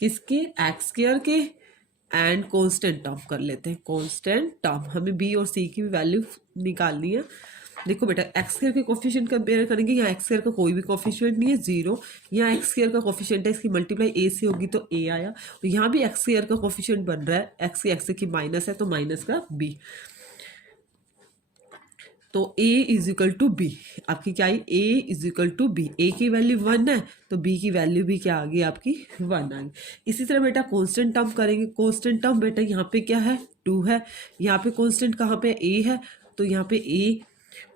किसके, एक्स स्क्वायर के एंड कांस्टेंट टर्म कर लेते हैं, कांस्टेंट टर्म। हमें बी और सी की भी वैल्यू निकालनी है। देखो बेटा एक्स स्क्वायर के कोफिशिएंट कंपेयर करेंगे, यहाँ एक्स स्क्वायर का कोई भी कोफिशिएंट नहीं है, 0। यहाँ एक्स स्क्वायर का कोफिशिएंट है, इसकी मल्टीप्लाई ए से होगी तो ए आया, और यहाँ भी एक्स स्क्वायर का कोफिशिएंट बन रहा है, एक्स की माइनस है तो माइनस का बी, तो a is equal to B. आपकी क्या आई, a is equal to B, A की वैल्यू 1 है तो b की वैल्यू भी क्या आ गई आपकी 1 आ गई। इसी तरह बेटा कांस्टेंट टर्म करेंगे, कांस्टेंट टर्म बेटा यहाँ पे क्या है 2 है, यहाँ पे कांस्टेंट कहाँ पे a है, तो यहाँ पे a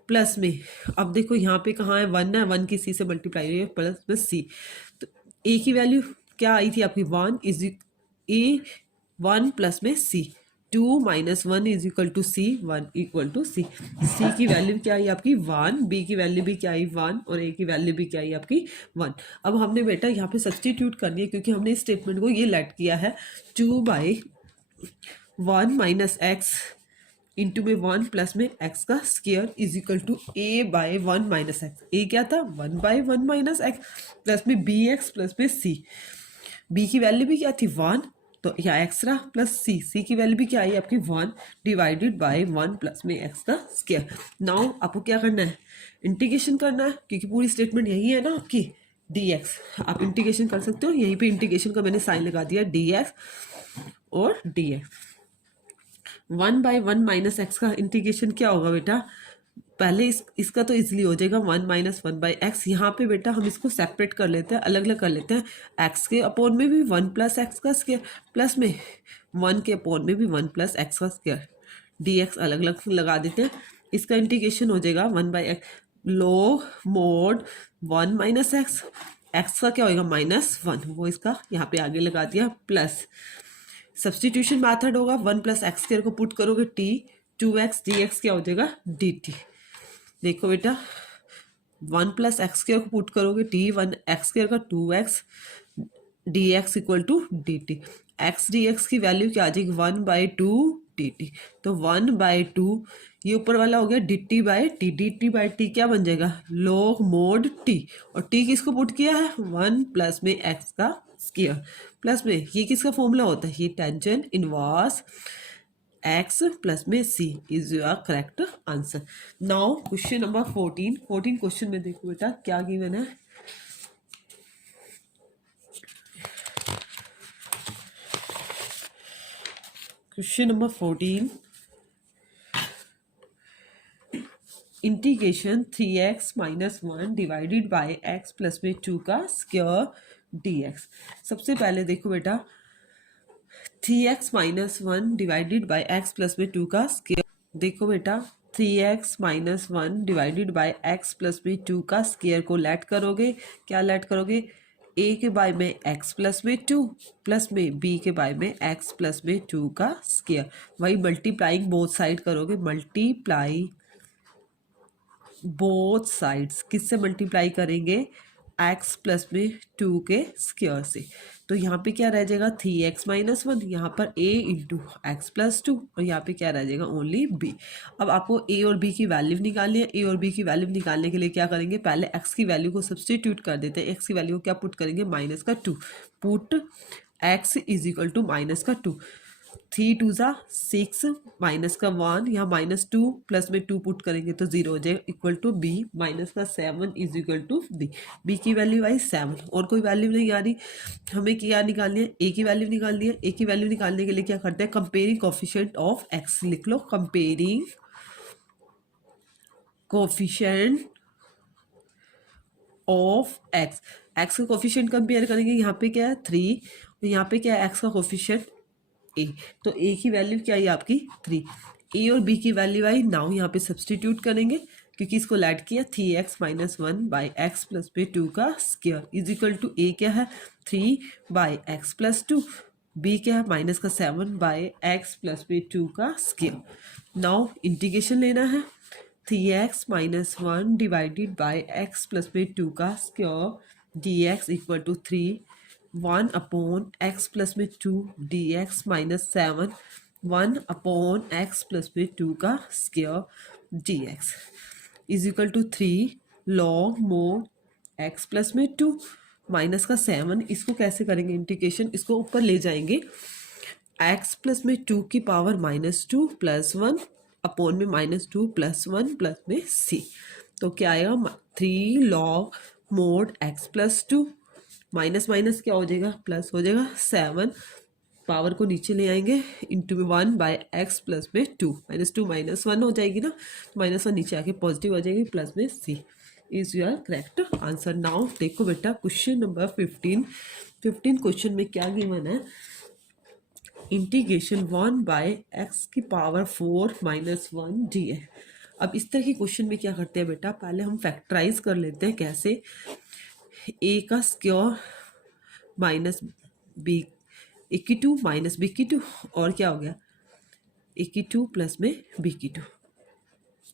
प्लस में, अब देखो यहाँ पे कहाँ है 1 है, 1 की c से मल्टीप्लाई हुई है प्लस में c, तो a की वैल्यू क्या आई थी आपकी 1 इज a 1 प्लस में c, 2 minus 1 is equal to C, 1 equal to C. C की वैल्यू क्या आई आपकी 1, बी की वैल्यू भी क्या आई 1 और ए की वैल्यू भी क्या आई आपकी 1। अब हमने बेटा यहाँ पे सब्सटीट्यूट करनी है, क्योंकि हमने इस स्टेटमेंट को ये लेट किया है 2/1 माइनस एक्स इंटू में 1 प्लस में एक्स का square is equal to a/1 minus X. A क्या था 1/1 माइनस एक्स प्लस में बी एक्स प्लस में सी, बी की वैल्यू भी क्या थी 1, तो यहाँ एक्स रहा प्लस सी, सी की वैल्यू भी क्या आई आपकी 1 डिवाइडेड बाय 1 प्लस में एक्स का स्क्वायर। नाउ आपको क्या करना है, इंटीग्रेशन करना है, क्योंकि पूरी स्टेटमेंट यही है ना आपकी dx। आप इंटीग्रेशन कर सकते हो, यहीं पे इंटीग्रेशन का मैंने साइन लगा दिया dx और dx। 1/1 माइनस एक्स का इंटीग्रेशन क्या होगा बेटा, पहले इसका तो इजीली हो जाएगा 1 माइनस 1/x। यहाँ पे बेटा हम इसको सेपरेट कर लेते हैं, अलग अलग कर लेते हैं। x के अपोन में भी 1 प्लस एक्स का स्क्वायर प्लस में 1 के अपोन में भी 1 प्लस एक्स का स्क्वायर, dx अलग अलग लगा देते हैं। इसका इंटीग्रेशन हो जाएगा 1/x log mode 1 minus x, x का क्या होगा -1, वो इसका यहाँ पे आगे लगा दिया, प्लस सब्सटीट्यूशन मैथड होगा 1 प्लस एक्स स्क्वायर को पुट करोगे t, 2x dx क्या हो जाएगा dt। देखो बेटा 1 प्लस एक्स स्क्वायर को पुट करोगे टी, 1 एक्स स्क्वायर का 2x dx equal to dt। x dx की वैल्यू क्या आ जाएगी 1/2 dt, तो 1/2 ये ऊपर वाला हो गया dt by T, dt by T क्या बन जाएगा log मोड t, और t किसको पुट किया है 1 प्लस में x का स्क्वायर प्लस में ये किसका फॉर्मूला होता है, ये टेंजेंट इनवर्स x प्लस में c is your correct answer. Now question number 14 question में देखो बेटा क्या गिवन है। Question number 14, integration 3x minus 1 divided by x plus में 2 का स्क्वायर dx। सबसे पहले देखो बेटा, 3x minus 1 divided by x plus में 2 का स्क्वायर। देखो बेटा, 3x minus 1 divided by x plus में 2 का स्क्वायर को लेट करोगे, क्या लेट करोगे, a के बाय में x प्लस में 2 प्लस में b के बाय में x प्लस में 2 का स्क्वायर। वही मल्टीप्लाइंग बोथ साइड करोगे, मल्टीप्लाई बोथ साइड्स किससे मल्टीप्लाई करेंगे, x प्लस में 2 के स्क्वायर से। तो यहाँ पे क्या रह जाएगा, 3x माइनस 1, यहाँ पर a इंटू एक्स प्लस 2 और यहाँ पे क्या रह जाएगा, ओनली b। अब आपको a और b की वैल्यू निकालनी है। a और b की वैल्यू निकालने के लिए क्या करेंगे, पहले x की वैल्यू को सब्सटीट्यूट कर देते हैं। x की वैल्यू को क्या पुट करेंगे, माइनस का 2, put x is equal to minus का 2, 3 2 ज़ा 6 माइनस का 1, यहाँ माइनस 2 प्लस में 2 पुट करेंगे तो 0 हो जाएगा, इक्वल टू b माइनस का 7 is equal to b। b की वैल्यू आई 7, और कोई वैल्यू नहीं आ रही। हमें क्या निकालनी है, a की वैल्यू निकालनी है। a की वैल्यू निकालने के लिए क्या करते हैं, कंपेयरिंग कोफिशिएंट ऑफ x लिख लो, comparing coefficient of x। x का कोफिशिएंट कंपेयर करेंगे, यहाँ पे क्या है 3 और यहाँ पे क्या है x का कोफिशिएंट a। तो a की वैल्यू क्या आई आपकी 3, a और b की वैल्यू आई। नाउ यहाँ पे सब्सटीट्यूट करेंगे क्योंकि इसको लैड किया, 3x minus 1 by x plus पे 2 का square is equal to a क्या है 3 बाई एक्स प्लस 2, b क्या है माइनस का 7 बाई एक्स प्लस पे 2 का स्क्वायर। नाउ इंटीग्रेशन लेना है, 3x minus 1 divided by x plus में 2 का square dx equal to 3 1 upon x plus में 2 dx minus 7 1 upon x plus में 2 का square dx is equal to 3 log mod x plus में 2 माइनस का 7। इसको कैसे करेंगे इंटीग्रेशन, इसको ऊपर ले जाएंगे, एक्स प्लस में 2 की पावर माइनस 2 प्लस 1 अपॉन में माइनस 2 प्लस 1 प्लस में c। तो क्या आएगा 3 log mod x plus 2 minus minus क्या हो जाएगा, प्लस हो जाएगा 7, पावर को नीचे ले आएंगे इंटू में 1 बाय एक्स प्लस में 2, माइनस 2 माइनस 1 हो जाएगी ना, माइनस 1 नीचे आके पॉजिटिव हो जाएगी, प्लस में c is your correct answer. Now देखो बेटा क्वेश्चन नंबर 15 क्वेश्चन में क्या गिवन है, इंटीग्रेशन 1 बाय एक्स की पावर 4 माइनस 1 डी है। अब इस तरह के क्वेश्चन में क्या करते हैं बेटा, पहले हम फैक्टराइज कर लेते हैं। कैसे, a का स्क्वायर माइनस b a की 2 माइनस b की 2 और क्या हो गया a की 2 प्लस में b की 2।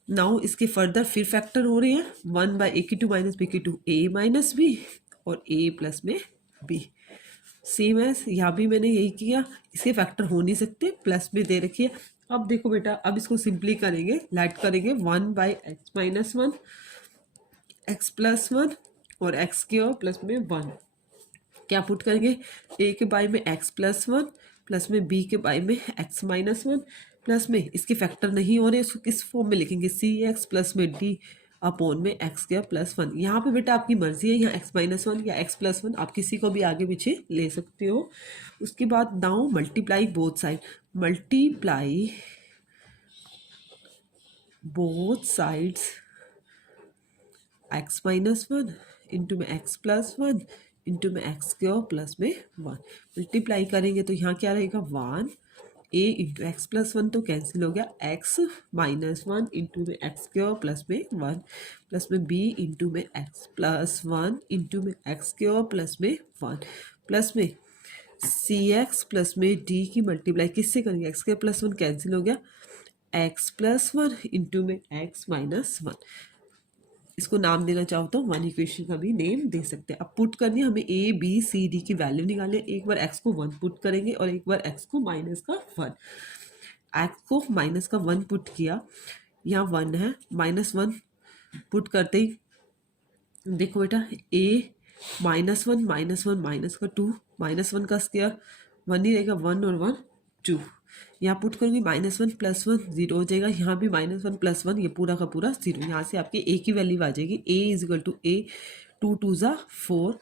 नाउ इसके फर्दर फिर फैक्टर हो रहे हैं, 1 बाई a की 2 माइनस b की 2 a माइनस b और a प्लस में b। सेम है, यहाँ भी मैंने यही किया, इसके फैक्टर हो नहीं सकते, प्लस में दे रखी है। अब देखो बेटा, अब इसको सिंपली करेंगे, लैट करेंगे 1 by x minus 1 x plus 1 और एक्स के और प्लस में 1, क्या पुट करेंगे, a के बाई में x प्लस 1 प्लस में b के बाई में x माइनस 1 प्लस में इसके फैक्टर नहीं हो रहे, इसको किस फॉर्म में लिखेंगे, सी एक्स प्लस में d अपॉन में एक्स स्क्वायर प्लस 1। यहाँ पे बेटा आपकी मर्जी है, यहाँ x माइनस 1 या x प्लस 1 आप किसी को भी आगे पीछे ले सकते हो। उसके बाद now multiply both side, multiply both sides x minus 1 into में x प्लस 1 इंटू में एक्स स्क्वायर प्लस में 1 मल्टीप्लाई करेंगे तो यहाँ क्या रहेगा 1 a इंटू एक्स प्लस 1 तो कैंसिल हो गया, x माइनस 1 इंटू में एक्स स्क्वायर प्लस में 1 प्लस में b इंटू में x प्लस 1 इंटू में एक्स स्क्वायर प्लस में 1 प्लस में सी एक्स प्लस में d की मल्टीप्लाई किससे करेंगे, एक्स स्क्वायर प्लस 1 कैंसिल हो गया, x प्लस 1 इंटू में x माइनस 1। इसको नाम देना चाहो तो वन इक्वेशन का भी नेम दे सकते हैं। अब पुट करनी है हमें a b c d की वैल्यू निकालनी है। एक बार x को 1 पुट करेंगे और एक बार x को माइनस का 1। x को माइनस का 1 पुट किया, यहाँ 1 है, माइनस 1 पुट करते ही देखो बेटा a माइनस 1 माइनस 1 माइनस का 2 माइनस 1 का स्क्वायर 1 ही रहेगा, 1 और 1 2, यहाँ पुट करूँगी माइनस 1 प्लस 1 जीरो हो जाएगा, यहाँ भी माइनस 1 प्लस 1 ये पूरा का पूरा जीरो। यहाँ से आपके a की वैल्यू आ जाएगी, a is equal to a 2 2 ज़ा 4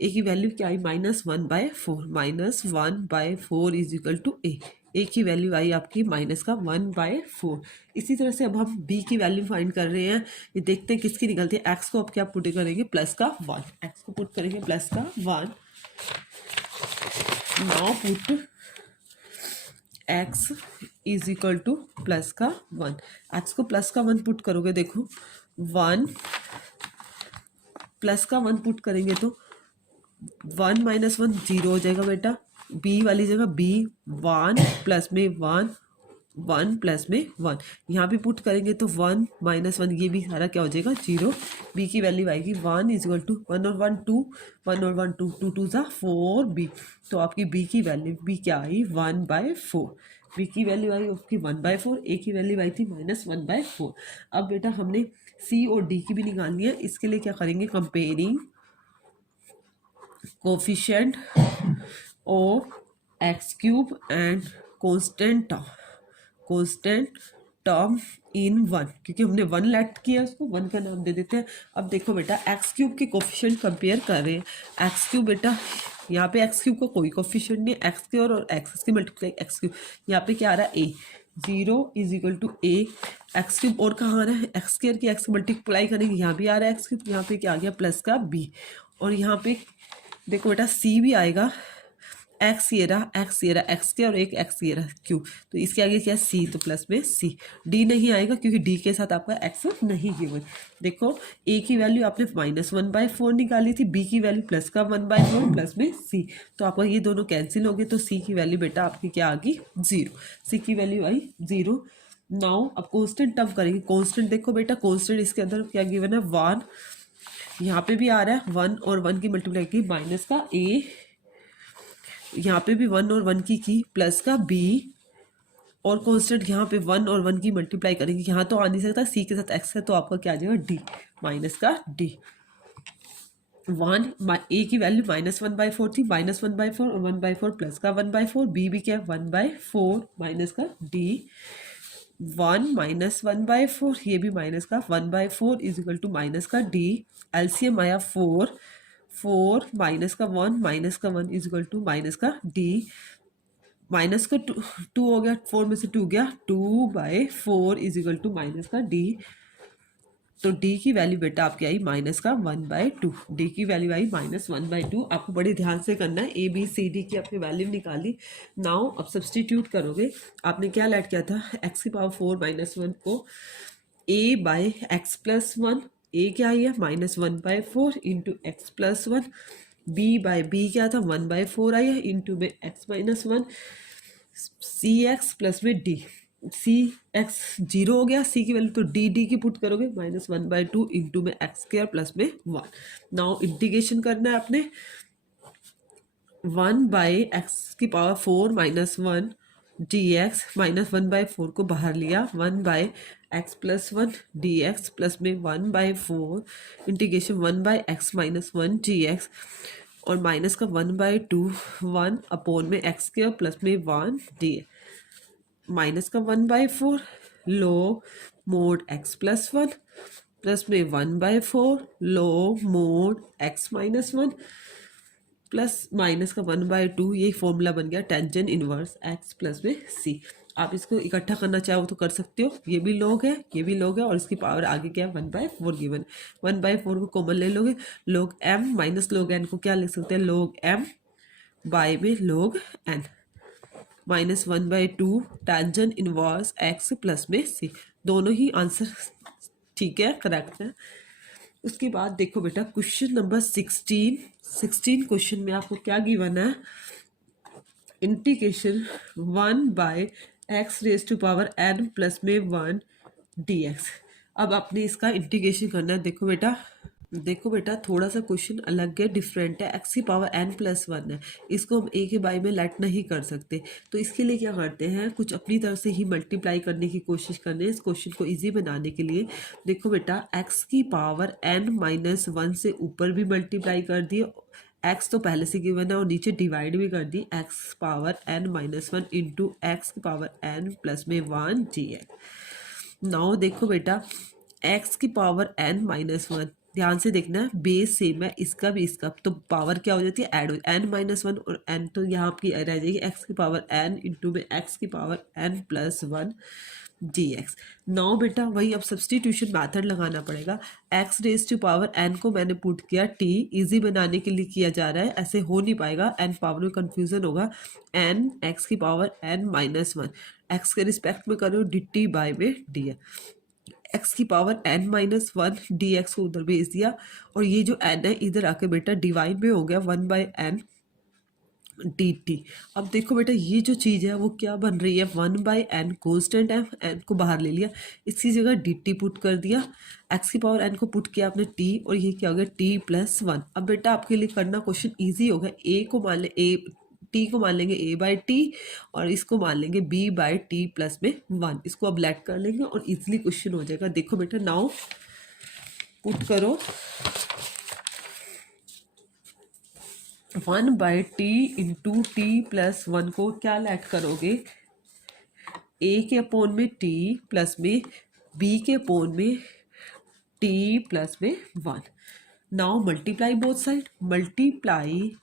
ए की वैल्यू क्या आई -1/4, -1/4 इज इक्वल टू ए की वैल्यू आई आपकी -1/4। इसी तरह से अब हम बी की वैल्यू फाइंड कर रहे हैं, ये देखते हैं किसकी निकलती है। एक्स को अब क्या पुट करेंगे, +1, एक्स को पुट करेंगे +1। Now put x is equal to +1, x को +1 पुट करोगे, देखो 1 +1 पुट करेंगे तो 1 - 1 0 हो जाएगा बेटा, b वाली जगह b, 1 प्लस में 1, 1 प्लस में 1, यहाँ पे पुट करेंगे तो 1 - 1 ये भी सारा क्या हो जाएगा 0। b की वैल्यू आएगी 1 इज इक्वल टू 1 और 1 2, 1 और 1 2, 2 2 ज़ा 4 b। तो आपकी b की वैल्यू b क्या आई 1/4, b की वैल्यू आई आपकी 1/4, a की वैल्यू आई थी -1/4। अब बेटा हमने c और d की भी निकालनी है, इसके लिए क्या करेंगे, comparing coefficient of x³ and constant term in 1, क्योंकि हमने 1 लेट किया उसको 1 का नाम दे देते हैं। अब देखो बेटा x³ के कोफिशिएंट कंपेयर कर रहे हैं, x³ बेटा यहाँ पे x³ का कोई कोफिशिएंट नहीं, x² और x की मल्टीप्लाई x³, यहाँ पे क्या आ रहा है a, 0 is equal to a x³ और कहाँ आ रहा है x² की x मल्टीप्लाई करेंगे, यहाँ भी आ रहा है x³, यहाँ पे क्या आ गया प्लस का b, और यहाँ पे देखो बेटा c भी आएगा, एक्स ये रहा एक्स के और एक एक्स ये रहा क्यू, तो इसके आगे क्या c, तो प्लस में c। d नहीं आएगा क्योंकि d के साथ आपका x नहीं गिवन। देखो a की वैल्यू आपने -1/4 निकाली थी, b की वैल्यू +1/4 प्लस में c, तो आपका ये दोनों कैंसिल हो गए, तो c की वैल्यू बेटा आपकी क्या आ गई 0, c की वैल्यू आई 0। नाउ अब कांस्टेंट टर्म करेंगे, कांस्टेंट देखो बेटा कांस्टेंट इसके अंदर क्या गिवन है 1, यहाँ पे भी आ रहा है 1 और 1 की मल्टीप्लाई की माइनस का a, यहाँ पे भी 1 और 1 की प्लस का b, और कांस्टेंट यहाँ पे 1 और 1 की मल्टीप्लाई करेंगे, यहाँ तो आ नहीं सकता c के साथ x है, तो आपका क्या आ जाएगा d, माइनस का d। 1 a की वैल्यू -1/4 थी, -1/4 और 1/4 प्लस का 1/4, b भी क्या 1/4 माइनस का d, 1 - 1/4 ये भी माइनस का 1/4 इज इक्वल टू माइनस का d, एलसीएम आया 4 माइनस का 1 इज इक्वल टू माइनस का d, माइनस का 2 हो गया, 4 में से 2 गया, 2/4 इज इक्वल टू माइनस का d, तो d की वैल्यू बेटा आपकी आई माइनस का 1/2, d की वैल्यू आई -1/2। आपको बड़े ध्यान से करना है, a b c d की आपने वैल्यू निकाली। नाउ अब सब्सटीट्यूट करोगे, आपने क्या लेट किया था x⁴ -1 को a/x+1, a क्या आई है -1/4 इंटू x+1, b क्या था 1/4 आई है इंटू में x-1, cx प्लस में d, सी एक्स 0 हो गया, सी की वैल्यू तो डी की पुट करोगे -1/2 इंटू में x² प्लस में 1। नाउ इंटीग्रेशन करना है आपने, 1/x⁴ -1 dx, -1/4 को बाहर लिया, 1/x+1 dx प्लस में 1/4 इंटीग्रेशन 1/x-1 dx, और माइनस का 1/2 1 अपॉन में x² प्लस में 1 dx, माइनस का 1/4 log mod x+1 प्लस में 1/4 log mod x-1 plus minus का 1/2, ये फॉर्मूला बन गया टेंजेंट इनवर्स x प्लस में c। आप इसको इकट्ठा करना चाहो तो कर सकते हो, ये भी log है ये भी log है, और इसकी पावर आगे क्या है 1/4 गिवन, 1/4 को कॉमन ले लोगे, log m minus log n को क्या लिख सकते हैं log m बाय में log n, -1/2 tangent inverse x plus में c। दोनों ही आंसर ठीक है, करेक्ट है। उसके बाद देखो बेटा क्वेश्चन नंबर 16 क्वेश्चन में आपको क्या गिवन है, इंटीग्रेशन 1/x⁴n प्लस में 1 dx। अब आपने इसका इंटीग्रेशन करना है। देखो बेटा थोड़ा सा क्वेश्चन अलग है, डिफरेंट है, x⁴n+1 है, इसको हम a के बाई में लेट नहीं कर सकते, तो इसके लिए क्या करते हैं, कुछ अपनी तरफ से ही मल्टीप्लाई करने की कोशिश करने इस क्वेश्चन को इजी बनाने के लिए। देखो बेटा x⁴n-1 से ऊपर भी मल्टीप्लाई कर दिए, x तो पहले से गिवन है, और नीचे डिवाइड भी कर दी x⁴n-1 into x⁴n+1 dx। Now देखो बेटा x⁴n-1 ध्यान से देखना है, बेस सेम है इसका भी इसका, तो पावर क्या हो जाती है, ऐड हो, n-1 और n तो यहाँ आपकी रह जाएगी x की पावर n इंटू में x की पावर n+1 dx। नाउ बेटा वही अब सब्सटीट्यूशन मेथड लगाना पड़ेगा। x raise to power n को मैंने पुट किया t, इजी बनाने के लिए किया जा रहा है, ऐसे हो नहीं पाएगा, n पावर में कन्फ्यूजन होगा। n x की पावर n-1 x के रिस्पेक्ट में करो dt बाय में dx, x की पावर n-1 dx को उधर भेज दिया, और ये जो n है इधर आके बेटा डिवाइड में हो गया 1/n dt। अब देखो बेटा ये जो चीज़ है वो क्या बन रही है, 1/n कॉन्स्टेंट है, n को बाहर ले लिया, इसकी जगह dt पुट कर दिया, x की पावर n को पुट किया आपने t, और ये क्या हो गया t+1। अब बेटा आपके लिए करना क्वेश्चन ईजी होगा, a को मान ले t को मान लेंगे a/t और इसको मान लेंगे b/t+1, इसको अब लेट कर लेंगे और इजीली क्वेश्चन हो जाएगा। देखो बेटा नाउ पुट करो 1/t इंटू t+1 को क्या लेट करोगे, a के अपोन में t प्लस में b के अपोन में t प्लस में 1। Now multiply both side, multiply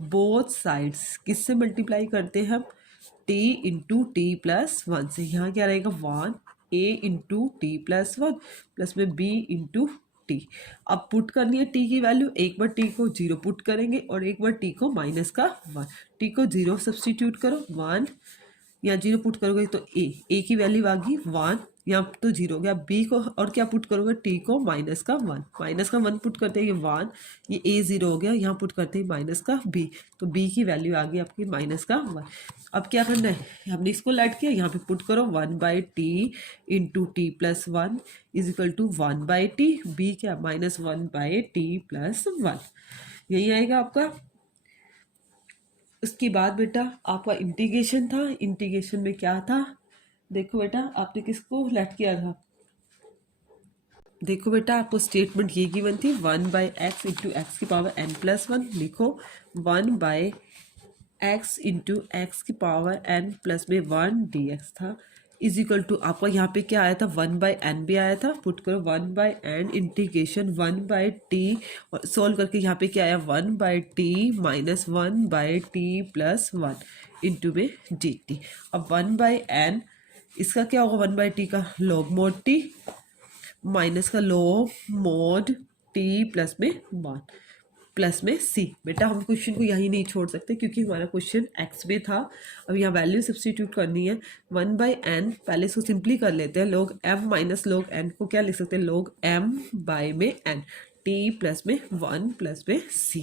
both sides किससे मल्टीप्लाई करते हैं हम, t इंटू t+1 से, यहाँ क्या रहेगा 1 a इंटू t+1 प्लस में b इंटू t। अब पुट करनी है t की वैल्यू, एक बार t को 0 पुट करेंगे और एक बार t को -1, t को 0 सब्सटीट्यूट करो 1, यहाँ 0 पुट करोगे तो a की वैल्यू आ गई 1, यहाँ तो 0 हो गया, b को और क्या पुट करोगे, t को -1 पुट करते हैं ये 1, ये a 0 हो गया, यहाँ पुट करते हैं -b, तो b की वैल्यू आ गई आपकी -1। अब क्या करना है, हमने इसको लेट किया, यहाँ पे पुट करो 1/t into t+1 is equal to 1/t, b क्या -1/t+1, यही आएगा आपका। उसके बाद बेटा आपका इंटीग्रेशन था, इंटीग्रेशन में क्या था, देखो बेटा आपने किसको लेट किया था, देखो बेटा आपको स्टेटमेंट ये गिवन थी 1/x इंटू एक्स की पावर n+1, लिखो 1/x इंटू एक्स की पावर n+1 dx था, इज इक्वल टू आपका यहाँ पे क्या आया था 1/n भी आया था, पुट करो 1/n इंटीग्रेशन 1/t और सोल्व करके यहाँ पे क्या आया 1/t माइनस 1/t+1 इंटू में dt। अब 1/n इसका क्या होगा 1/t का log mod t माइनस का log mod t प्लस में 1 प्लस में c। बेटा हम क्वेश्चन को यहीं नहीं छोड़ सकते क्योंकि हमारा क्वेश्चन x में था, अब यहाँ वैल्यू सब्सटीट्यूट करनी है 1/n, पहले इसको सिंपली कर लेते हैं, log m minus log n को क्या लिख सकते हैं log m बाय में n, t प्लस में 1 प्लस में c,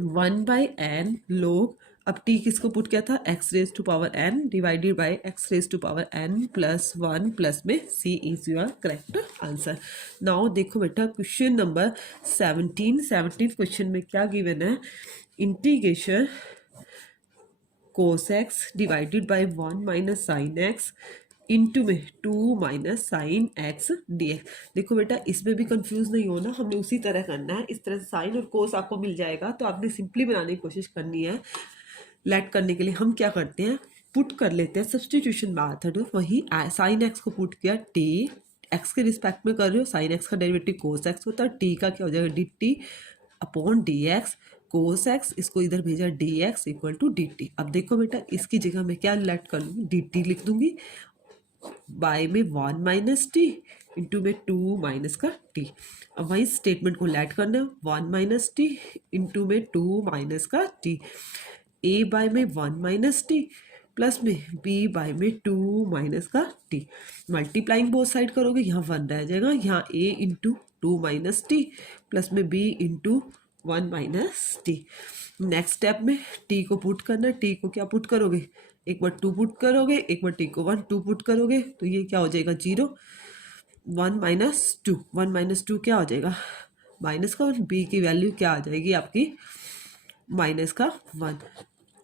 1/n log, अब t किसको पुट किया था x raise to power n divided by x raise to power n+1 plus में c is your correct answer. Now देखो बेटा क्वेश्चन नंबर 17 क्वेश्चन में क्या गिवन है, integration cos x divided by 1 minus sine x into में 2 minus sine x dx। देखो बेटा इसमें भी कंफ्यूज नहीं होना, हमने उसी तरह करना है, इस तरह से साइन और कोस आपको मिल जाएगा, तो आपने सिंपली बनाने की कोशिश करनी है। लेट करने के लिए हम क्या करते हैं, पुट कर लेते हैं सब्सटीट्यूशन मेथड, वही साइन एक्स को पुट किया टी, एक्स के रिस्पेक्ट में कर रहे हो, साइन एक्स का डेरिवेटिव कोस एक्स होता है, टी का क्या हो जाएगा d t upon d x, cos x इसको इधर भेजा d x equal to d t. अब देखो बेटा इसकी जगह मैं क्या लेट कर लूँगी, डी टी लिख दूंगी, बाय में 1 माइनस टी इंटू में 2 माइनस का टी। अब वही स्टेटमेंट को लेट करना है 1 माइनस टी इंटू में 2 माइनस का टी, ए बाय में 1 माइनस टी प्लस में बी बाय में 2 माइनस का टी, मल्टीप्लाइंग बोथ साइड करोगे यहाँ 1 रह जाएगा, यहाँ a into 2 minus t plus में B into 1 minus t. Next step में टी को पुट करना, टी को क्या पुट करोगे, एक बार 2 पुट करोगे, एक बार टी को 1 2 पुट करोगे, तो ये क्या हो जाएगा 0, 1 माइनस 2 क्या हो जाएगा माइनस का 1, बी की वैल्यू क्या आ जाएगी आपकी माइनस का 1।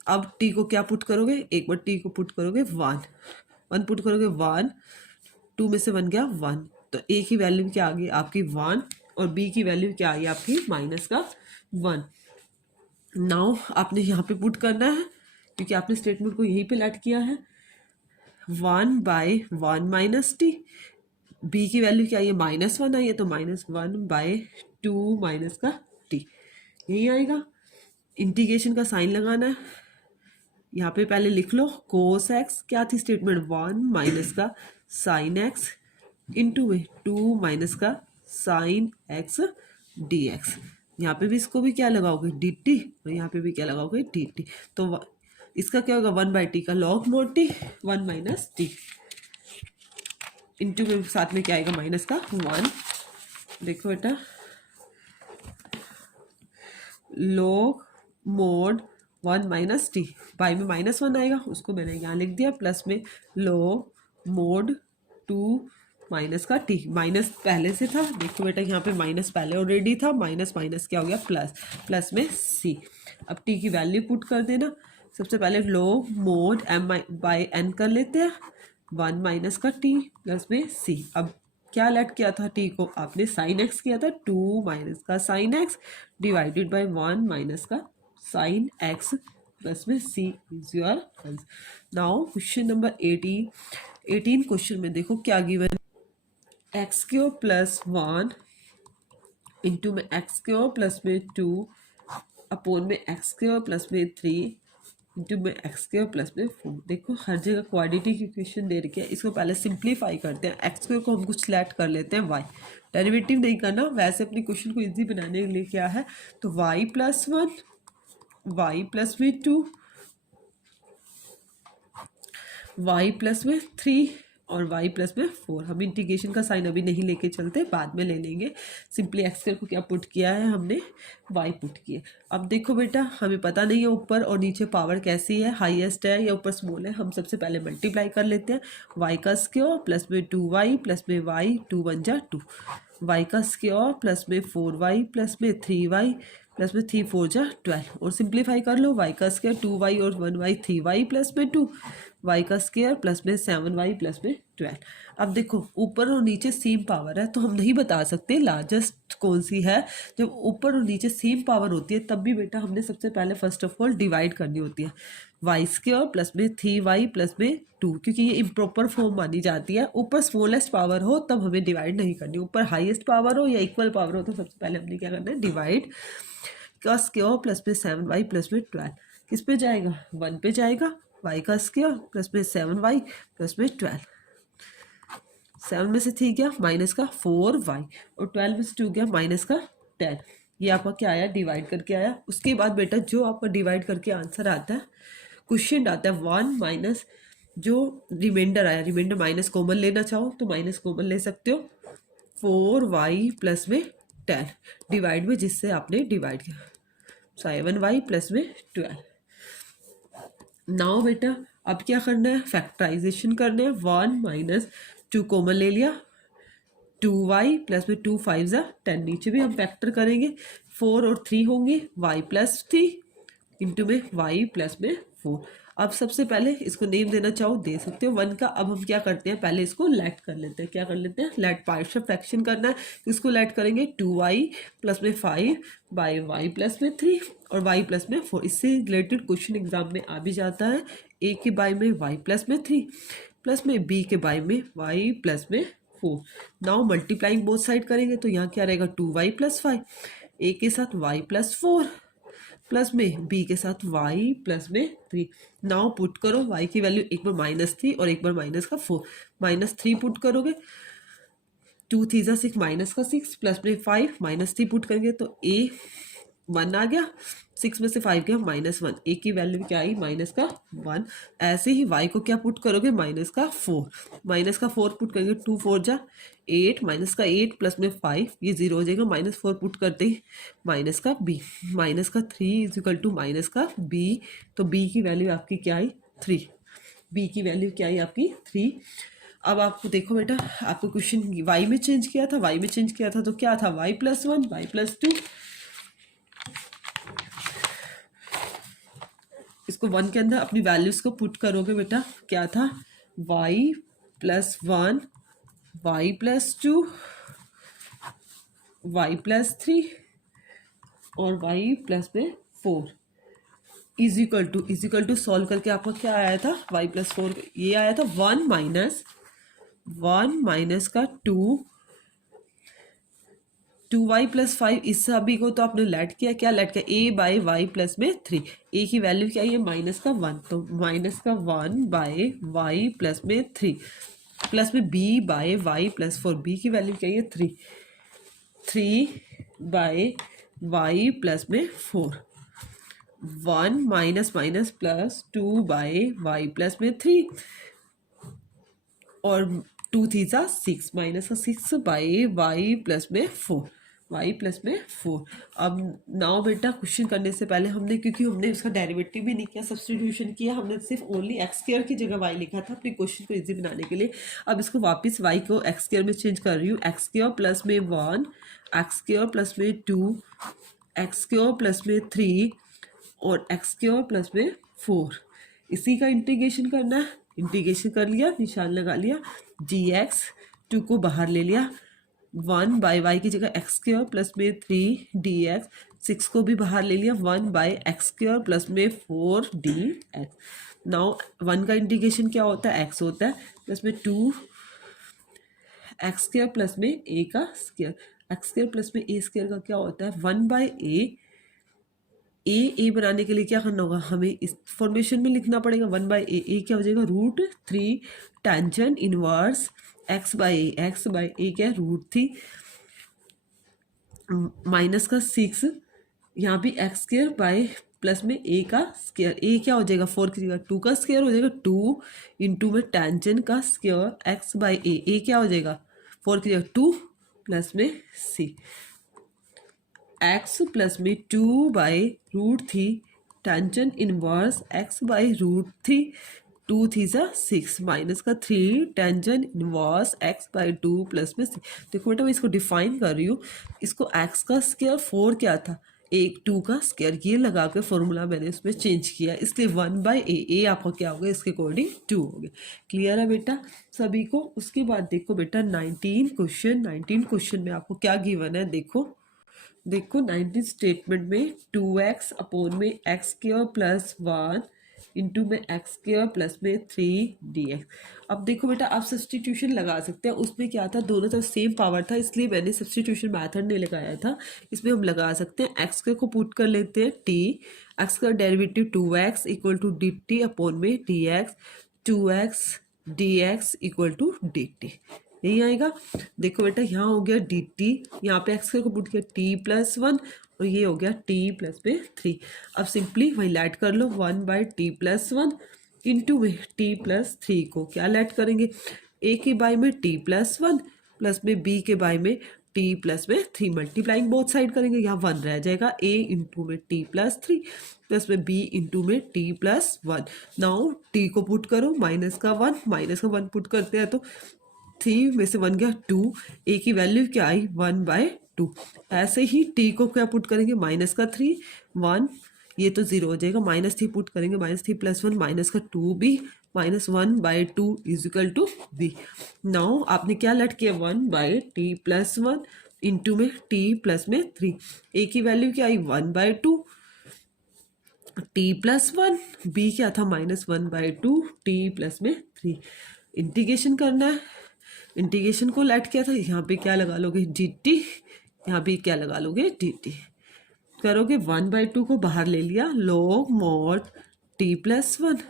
अब टी को क्या पुट करोगे, एक बार टी को पुट करोगे 1 पुट करोगे 1, 2 में से 1 गया 1, तो ए की वैल्यू क्या आ गई आपकी 1 और बी की वैल्यू क्या आ गई आपकी माइनस का 1। नाउ आपने यहाँ पे पुट करना है क्योंकि आपने स्टेटमेंट को यहीं पे लेट किया है, 1/1 माइनस टी बी की वैल्यू क्या आई है, -1 आई है, तो -1/2 माइनस का टी यही आएगा। इंटीग्रेशन का साइन लगाना है, यहाँ पे पहले लिख लो कोस एक्स, क्या थी स्टेटमेंट, 1 माइनस का साइन एक्स इंटू में 2 माइनस का साइन एक्स डी एक्स। यहाँ पे भी इसको भी क्या लगाओगे, डी टी, और यहाँ पे भी क्या लगाओगे, डी टी। तो इसका क्या होगा, 1/t का log mode T, 1 minus T into में साथ में क्या आएगा, माइनस का 1। देखो बेटा, log mode 1 minus T, by में -1 आएगा, उसको मैंने यहाँ लिख दिया, प्लस में लॉग मोड 2 माइनस का टी, माइनस पहले से था, देखो बेटा यहाँ पे माइनस पहले ऑलरेडी था, माइनस माइनस क्या हो गया, प्लस, प्लस में सी। अब टी की वैल्यू पुट कर देना, सबसे पहले log mode m by n कर लेते हैं, 1 माइनस का टी प्लस में सी। अब क्या लेट किया था टी को, आपने साइन एक्स किया था, 2 माइनस का sine X divided by 1 minus का साइन एक्स प्लस में C is your answer. Now question number 18 question में देखो क्या given, X cube plus 1 into में एक्स क्यूब प्लस में 2 अपोन में एक्स क्यूब प्लस में 3 इंटू में एक्स क्यूब प्लस में 4। देखो हर जगह क्वाड्रेटिक की इक्वेशन दे रखी है, इसको पहले सिंप्लीफाई करते हैं, एक्स क्यूब को हम कुछ सिलेक्ट कर लेते हैं वाई, डेरिवेटिव नहीं करना, वैसे अपनी क्वेश्चन को इजी बनाने के लिए क्या है, तो वाई प्लस 1 वाई प्लस में 2 वाई प्लस में 3 और y प्लस में 4। हम इंटीग्रेशन का साइन अभी नहीं लेके चलते, बाद में ले लेंगे। सिंपली एक्स को क्या पुट किया है हमने, y पुट किया। अब देखो बेटा, हमें पता नहीं है ऊपर और नीचे पावर कैसी है, हाईएस्ट है या ऊपर स्मॉल है। हम सबसे पहले मल्टीप्लाई कर लेते हैं, y का स्क्वायर प्लस में 2y प्लस में y, 2 1 जा 2, y का स्क्वायर प्लस में 4y प्लस में 3y प्लस में 3 4 जा 12, और सिंप्लीफाई कर लो, y का स्क्वायर 2y और 1y 3y प्लस में 2, y का स्क्वायर प्लस में 7y प्लस में 12। अब देखो ऊपर और नीचे सेम पावर है, तो हम नहीं बता सकते लार्जेस्ट कौन सी है। जब ऊपर और नीचे सेम पावर होती है तब भी बेटा हमने सबसे पहले फर्स्ट ऑफ ऑल डिवाइड करनी होती है, वाई स्क्वायर प्लस में 3y प्लस में 2, क्योंकि ये इम्प्रॉपर फॉर्म मानी जाती है। ऊपर स्मॉलेस्ट पावर हो तब हमें डिवाइड नहीं करनी, ऊपर हाईएस्ट पावर हो या इक्वल पावर हो तो सबसे पहले हमने क्या करना है, डिवाइड का स्क्वायर प्लस में 7y प्लस में 12 किस पे जाएगा, 1 पे जाएगा, y का स्क्वायर प्लस में 7y प्लस में 12, 7 में से 3 गया माइनस का 4y और 12 में से 2 गया माइनस का 10। ये आपका क्या आया, डिवाइड करके आया। उसके बाद बेटा जो आपका डिवाइड करके आंसर आता है, क्वेश्चन आता है 1 माइनस जो रिमाइंडर आया, रिमाइंडर माइनस कॉमन लेना चाहो तो माइनस कॉमन ले सकते हो, 4y प्लस में 10 डिवाइड में जिससे आपने डिवाइड किया, 7y प्लस में 12। नाउ बेटा अब क्या करना है, फैक्टराइजेशन करना है, 1 माइनस 2 कॉमन ले लिया, 2y प्लस में 2 5 जा 10, नीचे भी हम फैक्टर करेंगे, 4 और 3 होंगे, y प्लस 3 इंटू में y प्लस में 4। अब सबसे पहले इसको नेम देना चाहो दे सकते हो 1 का। अब हम क्या करते हैं, पहले इसको लेट कर लेते हैं, क्या कर लेते हैं, लेट पार्शियल फ्रैक्शन करना है। इसको लेट करेंगे 2y प्लस में 5 बाई y प्लस में 3 और y प्लस में 4। इससे रिलेटेड क्वेश्चन एग्जाम में आ भी जाता है, a के बाई में y प्लस में 3 प्लस में b के बाई में y प्लस में 4। नाउ मल्टीप्लाइंग बोथ साइड करेंगे तो यहाँ क्या रहेगा, 2y प्लस 5, a के साथ y प्लस 4 प्लस में b के साथ y प्लस में 3। नाउ पुट करो, y की वैल्यू एक बार -3 और एक बार माइनस का 4, -3 पुट करोगे 2 3 जा 6 माइनस का 6 प्लस में 5 -3 पुट करेंगे तो a 1 आ गया, 6 में से 5 गया -1, a की वैल्यू क्या आई, माइनस का 1। ऐसे ही y को क्या पुट करोगे, माइनस का 4 पुट करेंगे, 2 4 जा 8 माइनस का 8 प्लस में 5 ये 0 हो जाएगा, -4 पुट करते ही माइनस का b, माइनस का 3 इज इक्वल टू माइनस का b, तो b की वैल्यू आपकी क्या आई 3, b की वैल्यू क्या आई आपकी 3। अब आपको देखो बेटा, आपको क्वेश्चन y में चेंज किया था, तो क्या था, y प्लस 1 y प्लस 2, इसको 1 के अंदर अपनी वैल्यूज को पुट करोगे बेटा, क्या था y plus 1 y plus 2 y plus 3 और y प्लस में 4 इज इक्वल टू सॉल्व करके आपका क्या आया था, y प्लस 4 ये आया था 1 माइनस 1 माइनस का 2y+5, इस सभी को तो आपने लेट किया, क्या लेट किया, a बाई वाई प्लस में 3, a की वैल्यू क्या है माइनस का 1, तो माइनस का 1 बाई वाई प्लस में 3 प्लस में b by y plus 4, b की वैल्यू क्या है 3 बाई वाई प्लस में 4, 1 minus minus plus 2 by y plus में 3 और 2 थी 6 माइनस का 6 बाई वाई प्लस में 4, वाई प्लस में 4। अब नाउ बेटा क्वेश्चन करने से पहले हमने, क्योंकि हमने उसका डेरिवेटिव भी नहीं किया, सब्सटीट्यूशन किया, हमने सिर्फ ओनली एक्स स्क्वायर की जगह वाई लिखा था अपने क्वेश्चन को इजी बनाने के लिए। अब इसको वापस वाई को एक्स स्क्वायर में चेंज कर रही हूँ, एक्स स्क्वायर प्लस में 1, एक्स स्क्वायर प्लस में 2, एक्स स्क्वायर प्लस में 3 और एक्स स्क्वायर प्लस में 4, इसी का इंटीग्रेशन करना है। इंटीग्रेशन कर लिया, निशान लगा लिया, जी एक्स 2 को बाहर ले लिया, 1 बाई वाई की जगह एक्स स्क्वायर प्लस में 3 डी एक्स, 6 को भी बाहर ले लिया, 1 बाई एक्स स्क्वायर प्लस में 4 डी एक्स। नाउ 1 का इंटीग्रेशन क्या होता है, एक्स होता है, प्लस में 2 एक्स स्क्वायर प्लस में ए का स्क्वायर, एक्स स्क्वायर प्लस में ए स्क्वायर का क्या होता है 1 बाई ए बनाने के लिए क्या करना होगा, हमें इस फॉर्मेशन में लिखना पड़ेगा 1 बाई ए क्या हो जाएगा √3 टेंजेंट इनवर्स एक्स बाई ए क्या है √3 माइनस का 6, यहाँ भी एक्स स्क्वायर बाई प्लस में ए का स्क्वायर, ए क्या हो जाएगा 4 की जगह 2 का स्क्वायर हो जाएगा, 2 इंटू में टेंजेंट का स्क्वायर एक्स बाई ए क्या हो जाएगा 4 की जगह 2 प्लस में सी, एक्स प्लस में 2 by √3 tangent inverse x by √3, 2 थी 6 माइनस का 3 tangent inverse x by 2 plus में सी। देखो बेटा मैं इसको डिफाइन कर रही हूँ, इसको एक्स का स्क्वायर 4 क्या था, 2 का स्क्वायर, ये लगा के फॉर्मूला मैंने इसमें चेंज किया, इसलिए 1 बाई ए आपका क्या होगा इसके अकॉर्डिंग 2 हो गया। क्लियर है बेटा सभी को। उसके बाद देखो बेटा 19 क्वेश्चन में आपको क्या गिवन है, देखो 19 स्टेटमेंट में 2x अपॉन में एक्स स्क्वायर प्लस 1 इंटू में एक्स स्क्वायर प्लस में 3 dx। अब देखो बेटा आप सब्सटीट्यूशन लगा सकते हैं, उसमें क्या था दोनों तरफ सेम पावर था, इसलिए मैंने सब्सटीट्यूशन मेथड नहीं लगाया था, इसमें हम लगा सकते हैं एक्स स्क्वायर को पुट कर लेते हैं t, एक्स का derivative 2x equal to dt upon में dx, 2x dx equal to dt, यही आएगा। देखो बेटा यहाँ हो गया डी टी, यहाँ पे एक्स को पुट किया t+1 और ये हो गया t प्लस में 3। अब सिंपली वही लैट कर लो 1 बाई t+1 इंटू में t+3 को क्या लैट करेंगे, a के बाई में t+1 प्लस में b के बाई में t प्लस में 3, मल्टीप्लाइंग बोथ साइड करेंगे, यहाँ 1 रह जाएगा, a इंटू में t+3 प्लस में b इंटू में t+1। नाउ t को पुट करो, माइनस का 1 पुट करते हैं तो 3 में से 1 गया 2, ए की वैल्यू क्या आई 1 बाई 2। ऐसे ही टी को क्या पुट करेंगे, माइनस का 3 1, ये तो 0 हो जाएगा, -3 पुट करेंगे, -3 + 1 माइनस का 2b -1 by 2 is equal to b। Now आपने क्या लट किया 1 बाई t+1 इंटू में t प्लस में 3, ए की वैल्यू क्या आई 1 बाई 2 t+1, b क्या था -1 बाई 2 t प्लस में 3। इंटीग्रेशन करना है, इंटीग्रेशन को लेट किया था, यहाँ पे क्या लगा लोगे dt, यहाँ पे क्या लगा लोगे dt, करोगे 1 बाई 2 को बाहर ले लिया log mod t+1,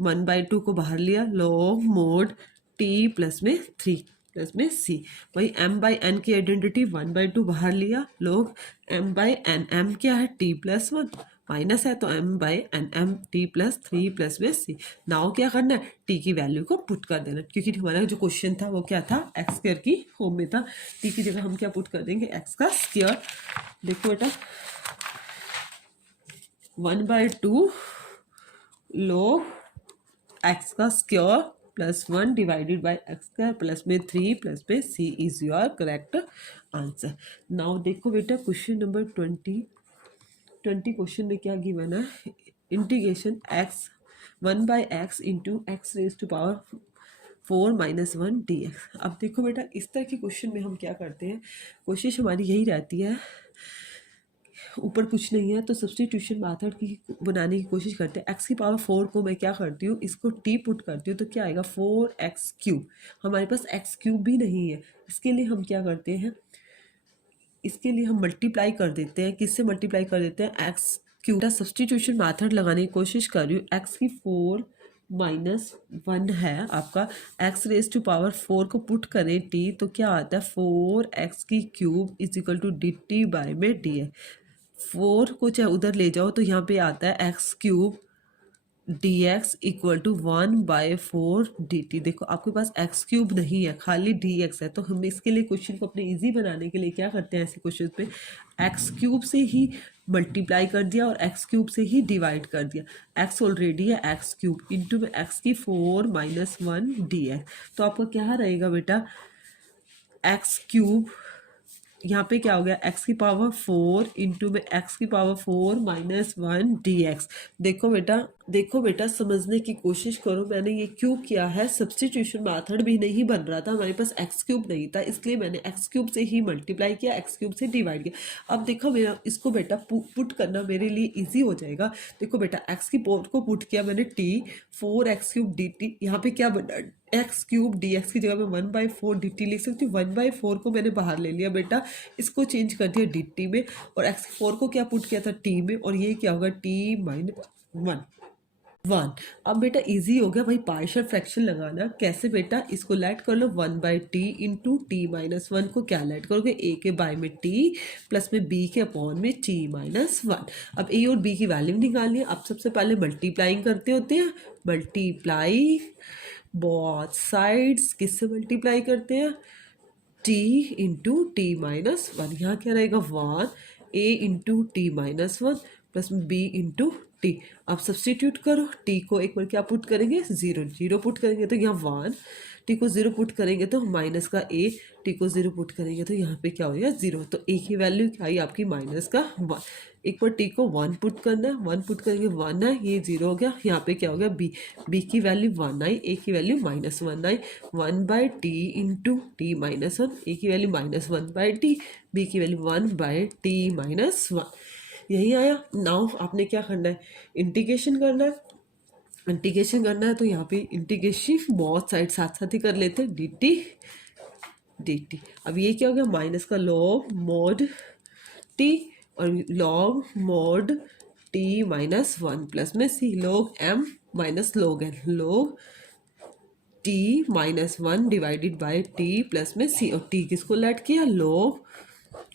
1 बाई 2 को बाहर लिया log mod t प्लस में 3 प्लस में c, वही m बाई n की आइडेंटिटी 1 बाई 2 बाहर लिया log m by n, m क्या है t+1 माइनस है तो m by n m t plus 3 plus में सी। नाउ क्या करना है t की वैल्यू को पुट कर देना, क्योंकि हमारा जो क्वेश्चन था वो क्या था एक्स स्क्वायर की फॉर्म में था, t की जगह हम क्या पुट कर देंगे एक्स का स्क्वायर। देखो बेटा 1 बाई 2 log एक्स का square plus 1 divided by X square plus में 3 प्लस में C is your correct answer. Now देखो बेटा क्वेश्चन नंबर 20 क्वेश्चन में क्या गिवन है, integration x 1 by x into x raise to power 4 minus 1 dx। अब देखो बेटा इस तरह के क्वेश्चन में हम क्या करते हैं, कोशिश हमारी यही रहती है ऊपर कुछ नहीं है तो सब्स्टिट्यूशन मेथड की बनाने की कोशिश करते हैं। एक्स की पावर 4 को मैं क्या करती हूँ, इसको टी पुट करती हूँ तो क्या आएगा 4x³ हमारे पास x³ भी नहीं है। इसके लिए हम क्या करते हैं, इसके लिए हम मल्टीप्लाई कर देते हैं। किससे मल्टीप्लाई कर देते हैं, x³ सब्स्टिट्यूशन मेथड लगाने की कोशिश कर रही हूँ। x की 4 माइनस 1 है आपका, x⁻⁴ को पुट करें t तो क्या आता है 4x³ is equal to dt by में डी। 4 को चाहे उधर ले जाओ तो यहाँ पे आता है x³ dx equal to 1/4 dt। देखो आपके पास x³ नहीं है, खाली dx है। तो हम इसके लिए क्वेश्चन को अपने इजी बनाने के लिए क्या करते हैं, ऐसे क्वेश्चन पे x³ से ही मल्टीप्लाई कर दिया और x³ से ही डिवाइड कर दिया। x ऑलरेडी है, x³ इंटू में x की 4 माइनस 1 dx। तो आपका क्या रहेगा बेटा, x³ यहाँ पे क्या हो गया x की पावर 4 इंटू में x की पावर 4 माइनस 1 dx। देखो बेटा समझने की कोशिश करो, मैंने ये क्यों किया है, सब्स्टिट्यूशन मेथड भी नहीं बन रहा था, हमारे पास x³ नहीं था, इसलिए मैंने x³ से ही मल्टीप्लाई किया, x³ से डिवाइड किया। अब देखो मेरा इसको बेटा पुट करना मेरे लिए इजी हो जाएगा। देखो बेटा x की पावर को पुट किया मैंने t 4x³ dt, यहाँ पे क्या बना x³ dx की जगह में 1/4 dt लिख सकती हूँ। 1/4 को मैंने बाहर ले लिया बेटा, इसको चेंज कर दिया dt में, और x4 को क्या पुट किया था t में, और ये क्या होगा t -1 अब बेटा इजी हो गया भाई पार्शियल फ्रैक्शन लगाना। कैसे बेटा, इसको लेट कर लो 1/t इंटू t-1 को क्या लेट करोगे, a के बाय में t प्लस में b के अपॉन में t-1। अब a और b की वैल्यू निकालनी है। अब सबसे पहले मल्टीप्लाइंग करते होते हैं, मल्टीप्लाई बोथ साइड्स, किससे मल्टीप्लाई करते हैं, t इंटू t-1। यहाँ क्या रहेगा 1 a into t-1 plus b into T. अब सब्सटीट्यूट करो, टी को एक बार क्या पुट करेंगे 0 पुट करेंगे तो यहाँ 1, टी को 0 पुट करेंगे तो माइनस का a, टी को 0 पुट करेंगे तो यहाँ पे क्या हो गया 0। तो a की वैल्यू क्या आई आपकी माइनस का 1। एक बार टी को 1 पुट करना है, 1 पुट करेंगे 1 है, ये 0 हो गया। यहाँ पे क्या हो गया b की वैल्यू 1 आई, a की value -1 I. 1/t into t-1, a की वैल्यू -1/t, b की वैल्यू 1/t-1, यही आया। नाउ आपने क्या करना है, इंटीग्रेशन करना है। इंटीग्रेशन करना है तो यहाँ पे इंटीग्रेशन बहुत साइड साथ साथ ही कर लेते हैं, dt। अब ये क्या हो गया, माइनस का log mod t और log mod t-1 प्लस में c log m minus log n, log t-1 divided by t plus में c, और t किसको लेट किया, log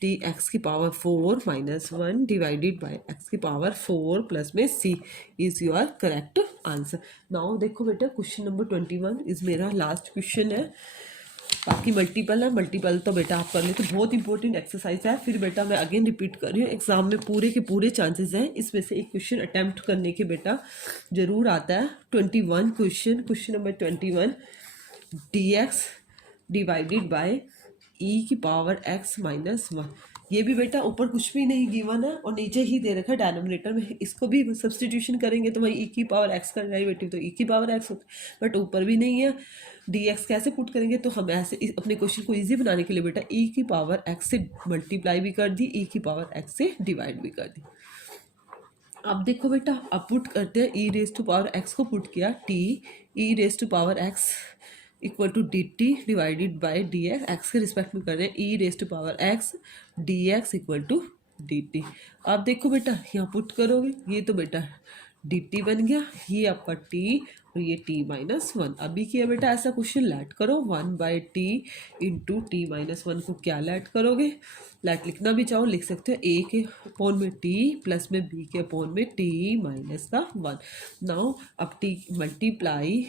t x की power 4 minus 1 divided by x की power 4 plus में c is your correct answer. Now देखो बेटा question number 21 is मेरा लास्ट क्वेश्चन है। बाकी मल्टीपल है, मल्टीपल तो बेटा आप कर ले, तो बहुत इंपॉर्टेंट एक्सरसाइज है। फिर बेटा मैं अगेन रिपीट कर रही हूँ, एग्जाम में पूरे के पूरे चांसेस हैं इसमें से एक क्वेश्चन अटेम्प्ट करने के बेटा जरूर आता है। 21 question number 21, dx divided by e की पावर x माइनस 1। ये भी बेटा ऊपर कुछ भी नहीं गिवन है और नीचे ही दे रखा है डिनोमिनेटर में, इसको भी सब्स्टिट्यूशन करेंगे तो भाई e की पावर x का डेरिवेटिव तो e की पावर x होता है, बट ऊपर भी नहीं है। dx कैसे पुट करेंगे, तो हम ऐसे अपने क्वेश्चन को इजी बनाने के लिए बेटा e की पावर x से मल्टीप्लाई भी कर दी, e की पावर x से डिवाइड भी कर दी। अब देखो बेटा अब पुट करते हैं, e⁻x को पुट किया t e⁻x equal to dt divided by dx, x के रिस्पेक्ट में कर रहे हैं e⁻x dx equal to dt। अब देखो बेटा यहाँ पुट करोगे, ये तो बेटा dt बन गया, ये आपका t और ये t-1। अभी किया बेटा ऐसा क्वेश्चन लेट करो 1/t इंटू t-1 को क्या लेट करोगे, लेट लिखना भी चाहो लिख सकते हो, a के अपॉन में t प्लस में b के अपॉन में t-1। नाउ अब t मल्टीप्लाई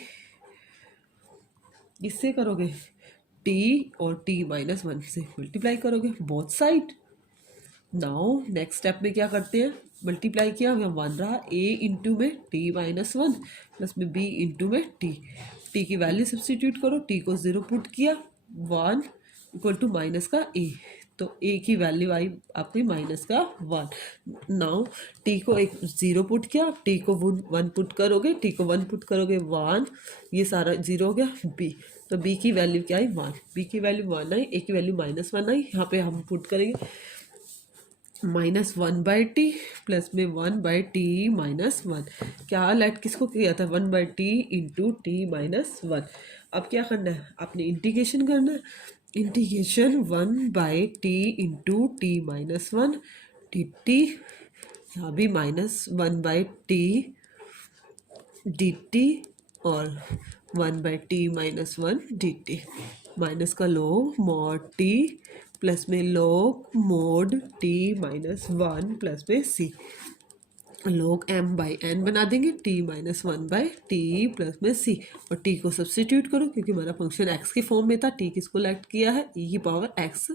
इससे करोगे, t और t-1 से मल्टीप्लाई करोगे both side. Now next step में क्या करते हैं, मल्टीप्लाई किया यहाँ 1 रहा, a इंटू में t-1 प्लस में b इंटू में t की वैल्यू सब्सटीट्यूट करो, t को 0 पुट किया 1 इक्वल टू माइनस का a, तो a की वैल्यू आई आपकी माइनस का 1। नाउ t को एक 0 पुट किया, t को 1 पुट करोगे, t को 1 पुट करोगे 1, ये सारा 0 हो गया b, तो b की वैल्यू क्या आई 1, b की वैल्यू 1 आई, a की वैल्यू -1 आई। यहाँ पे हम पुट करेंगे -1/t प्लस में 1/t -1। क्या लेट किसको किया था 1/t इंटू टी -1। अब क्या करना है, आपने इंटीग्रेशन करना है। Integration 1/t into T -1 D T, यहाँ भी -1/t डी टी और 1/t -1 डी टी। माइनस का लोग मॉड टी प्लस में लोग मोड टी -1 प्लस में सी, लोग m/n बना देंगे t -1/t प्लस में c, और t को सब्सटीट्यूट करो क्योंकि हमारा फंक्शन x के फॉर्म में था। t किसको लेट किया है, e की power x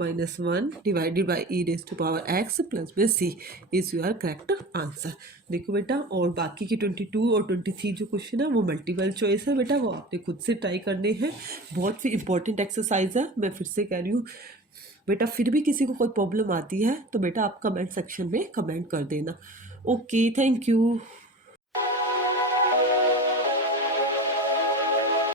-1 divided by e raise to power x plus में c is your correct answer. देखो बेटा, और बाकी की 22 और 23 जो क्वेश्चन है वो मल्टीपल चॉइस है बेटा, वो आपने खुद से ट्राई करने हैं। बहुत ही इंपॉर्टेंट एक्सरसाइज है, मैं फिर से कह रही हूँ बेटा। फिर भी किसी को कोई प्रॉब्लम आती है तो बेटा आप कमेंट सेक्शन में कमेंट कर देना। Okay, thank you.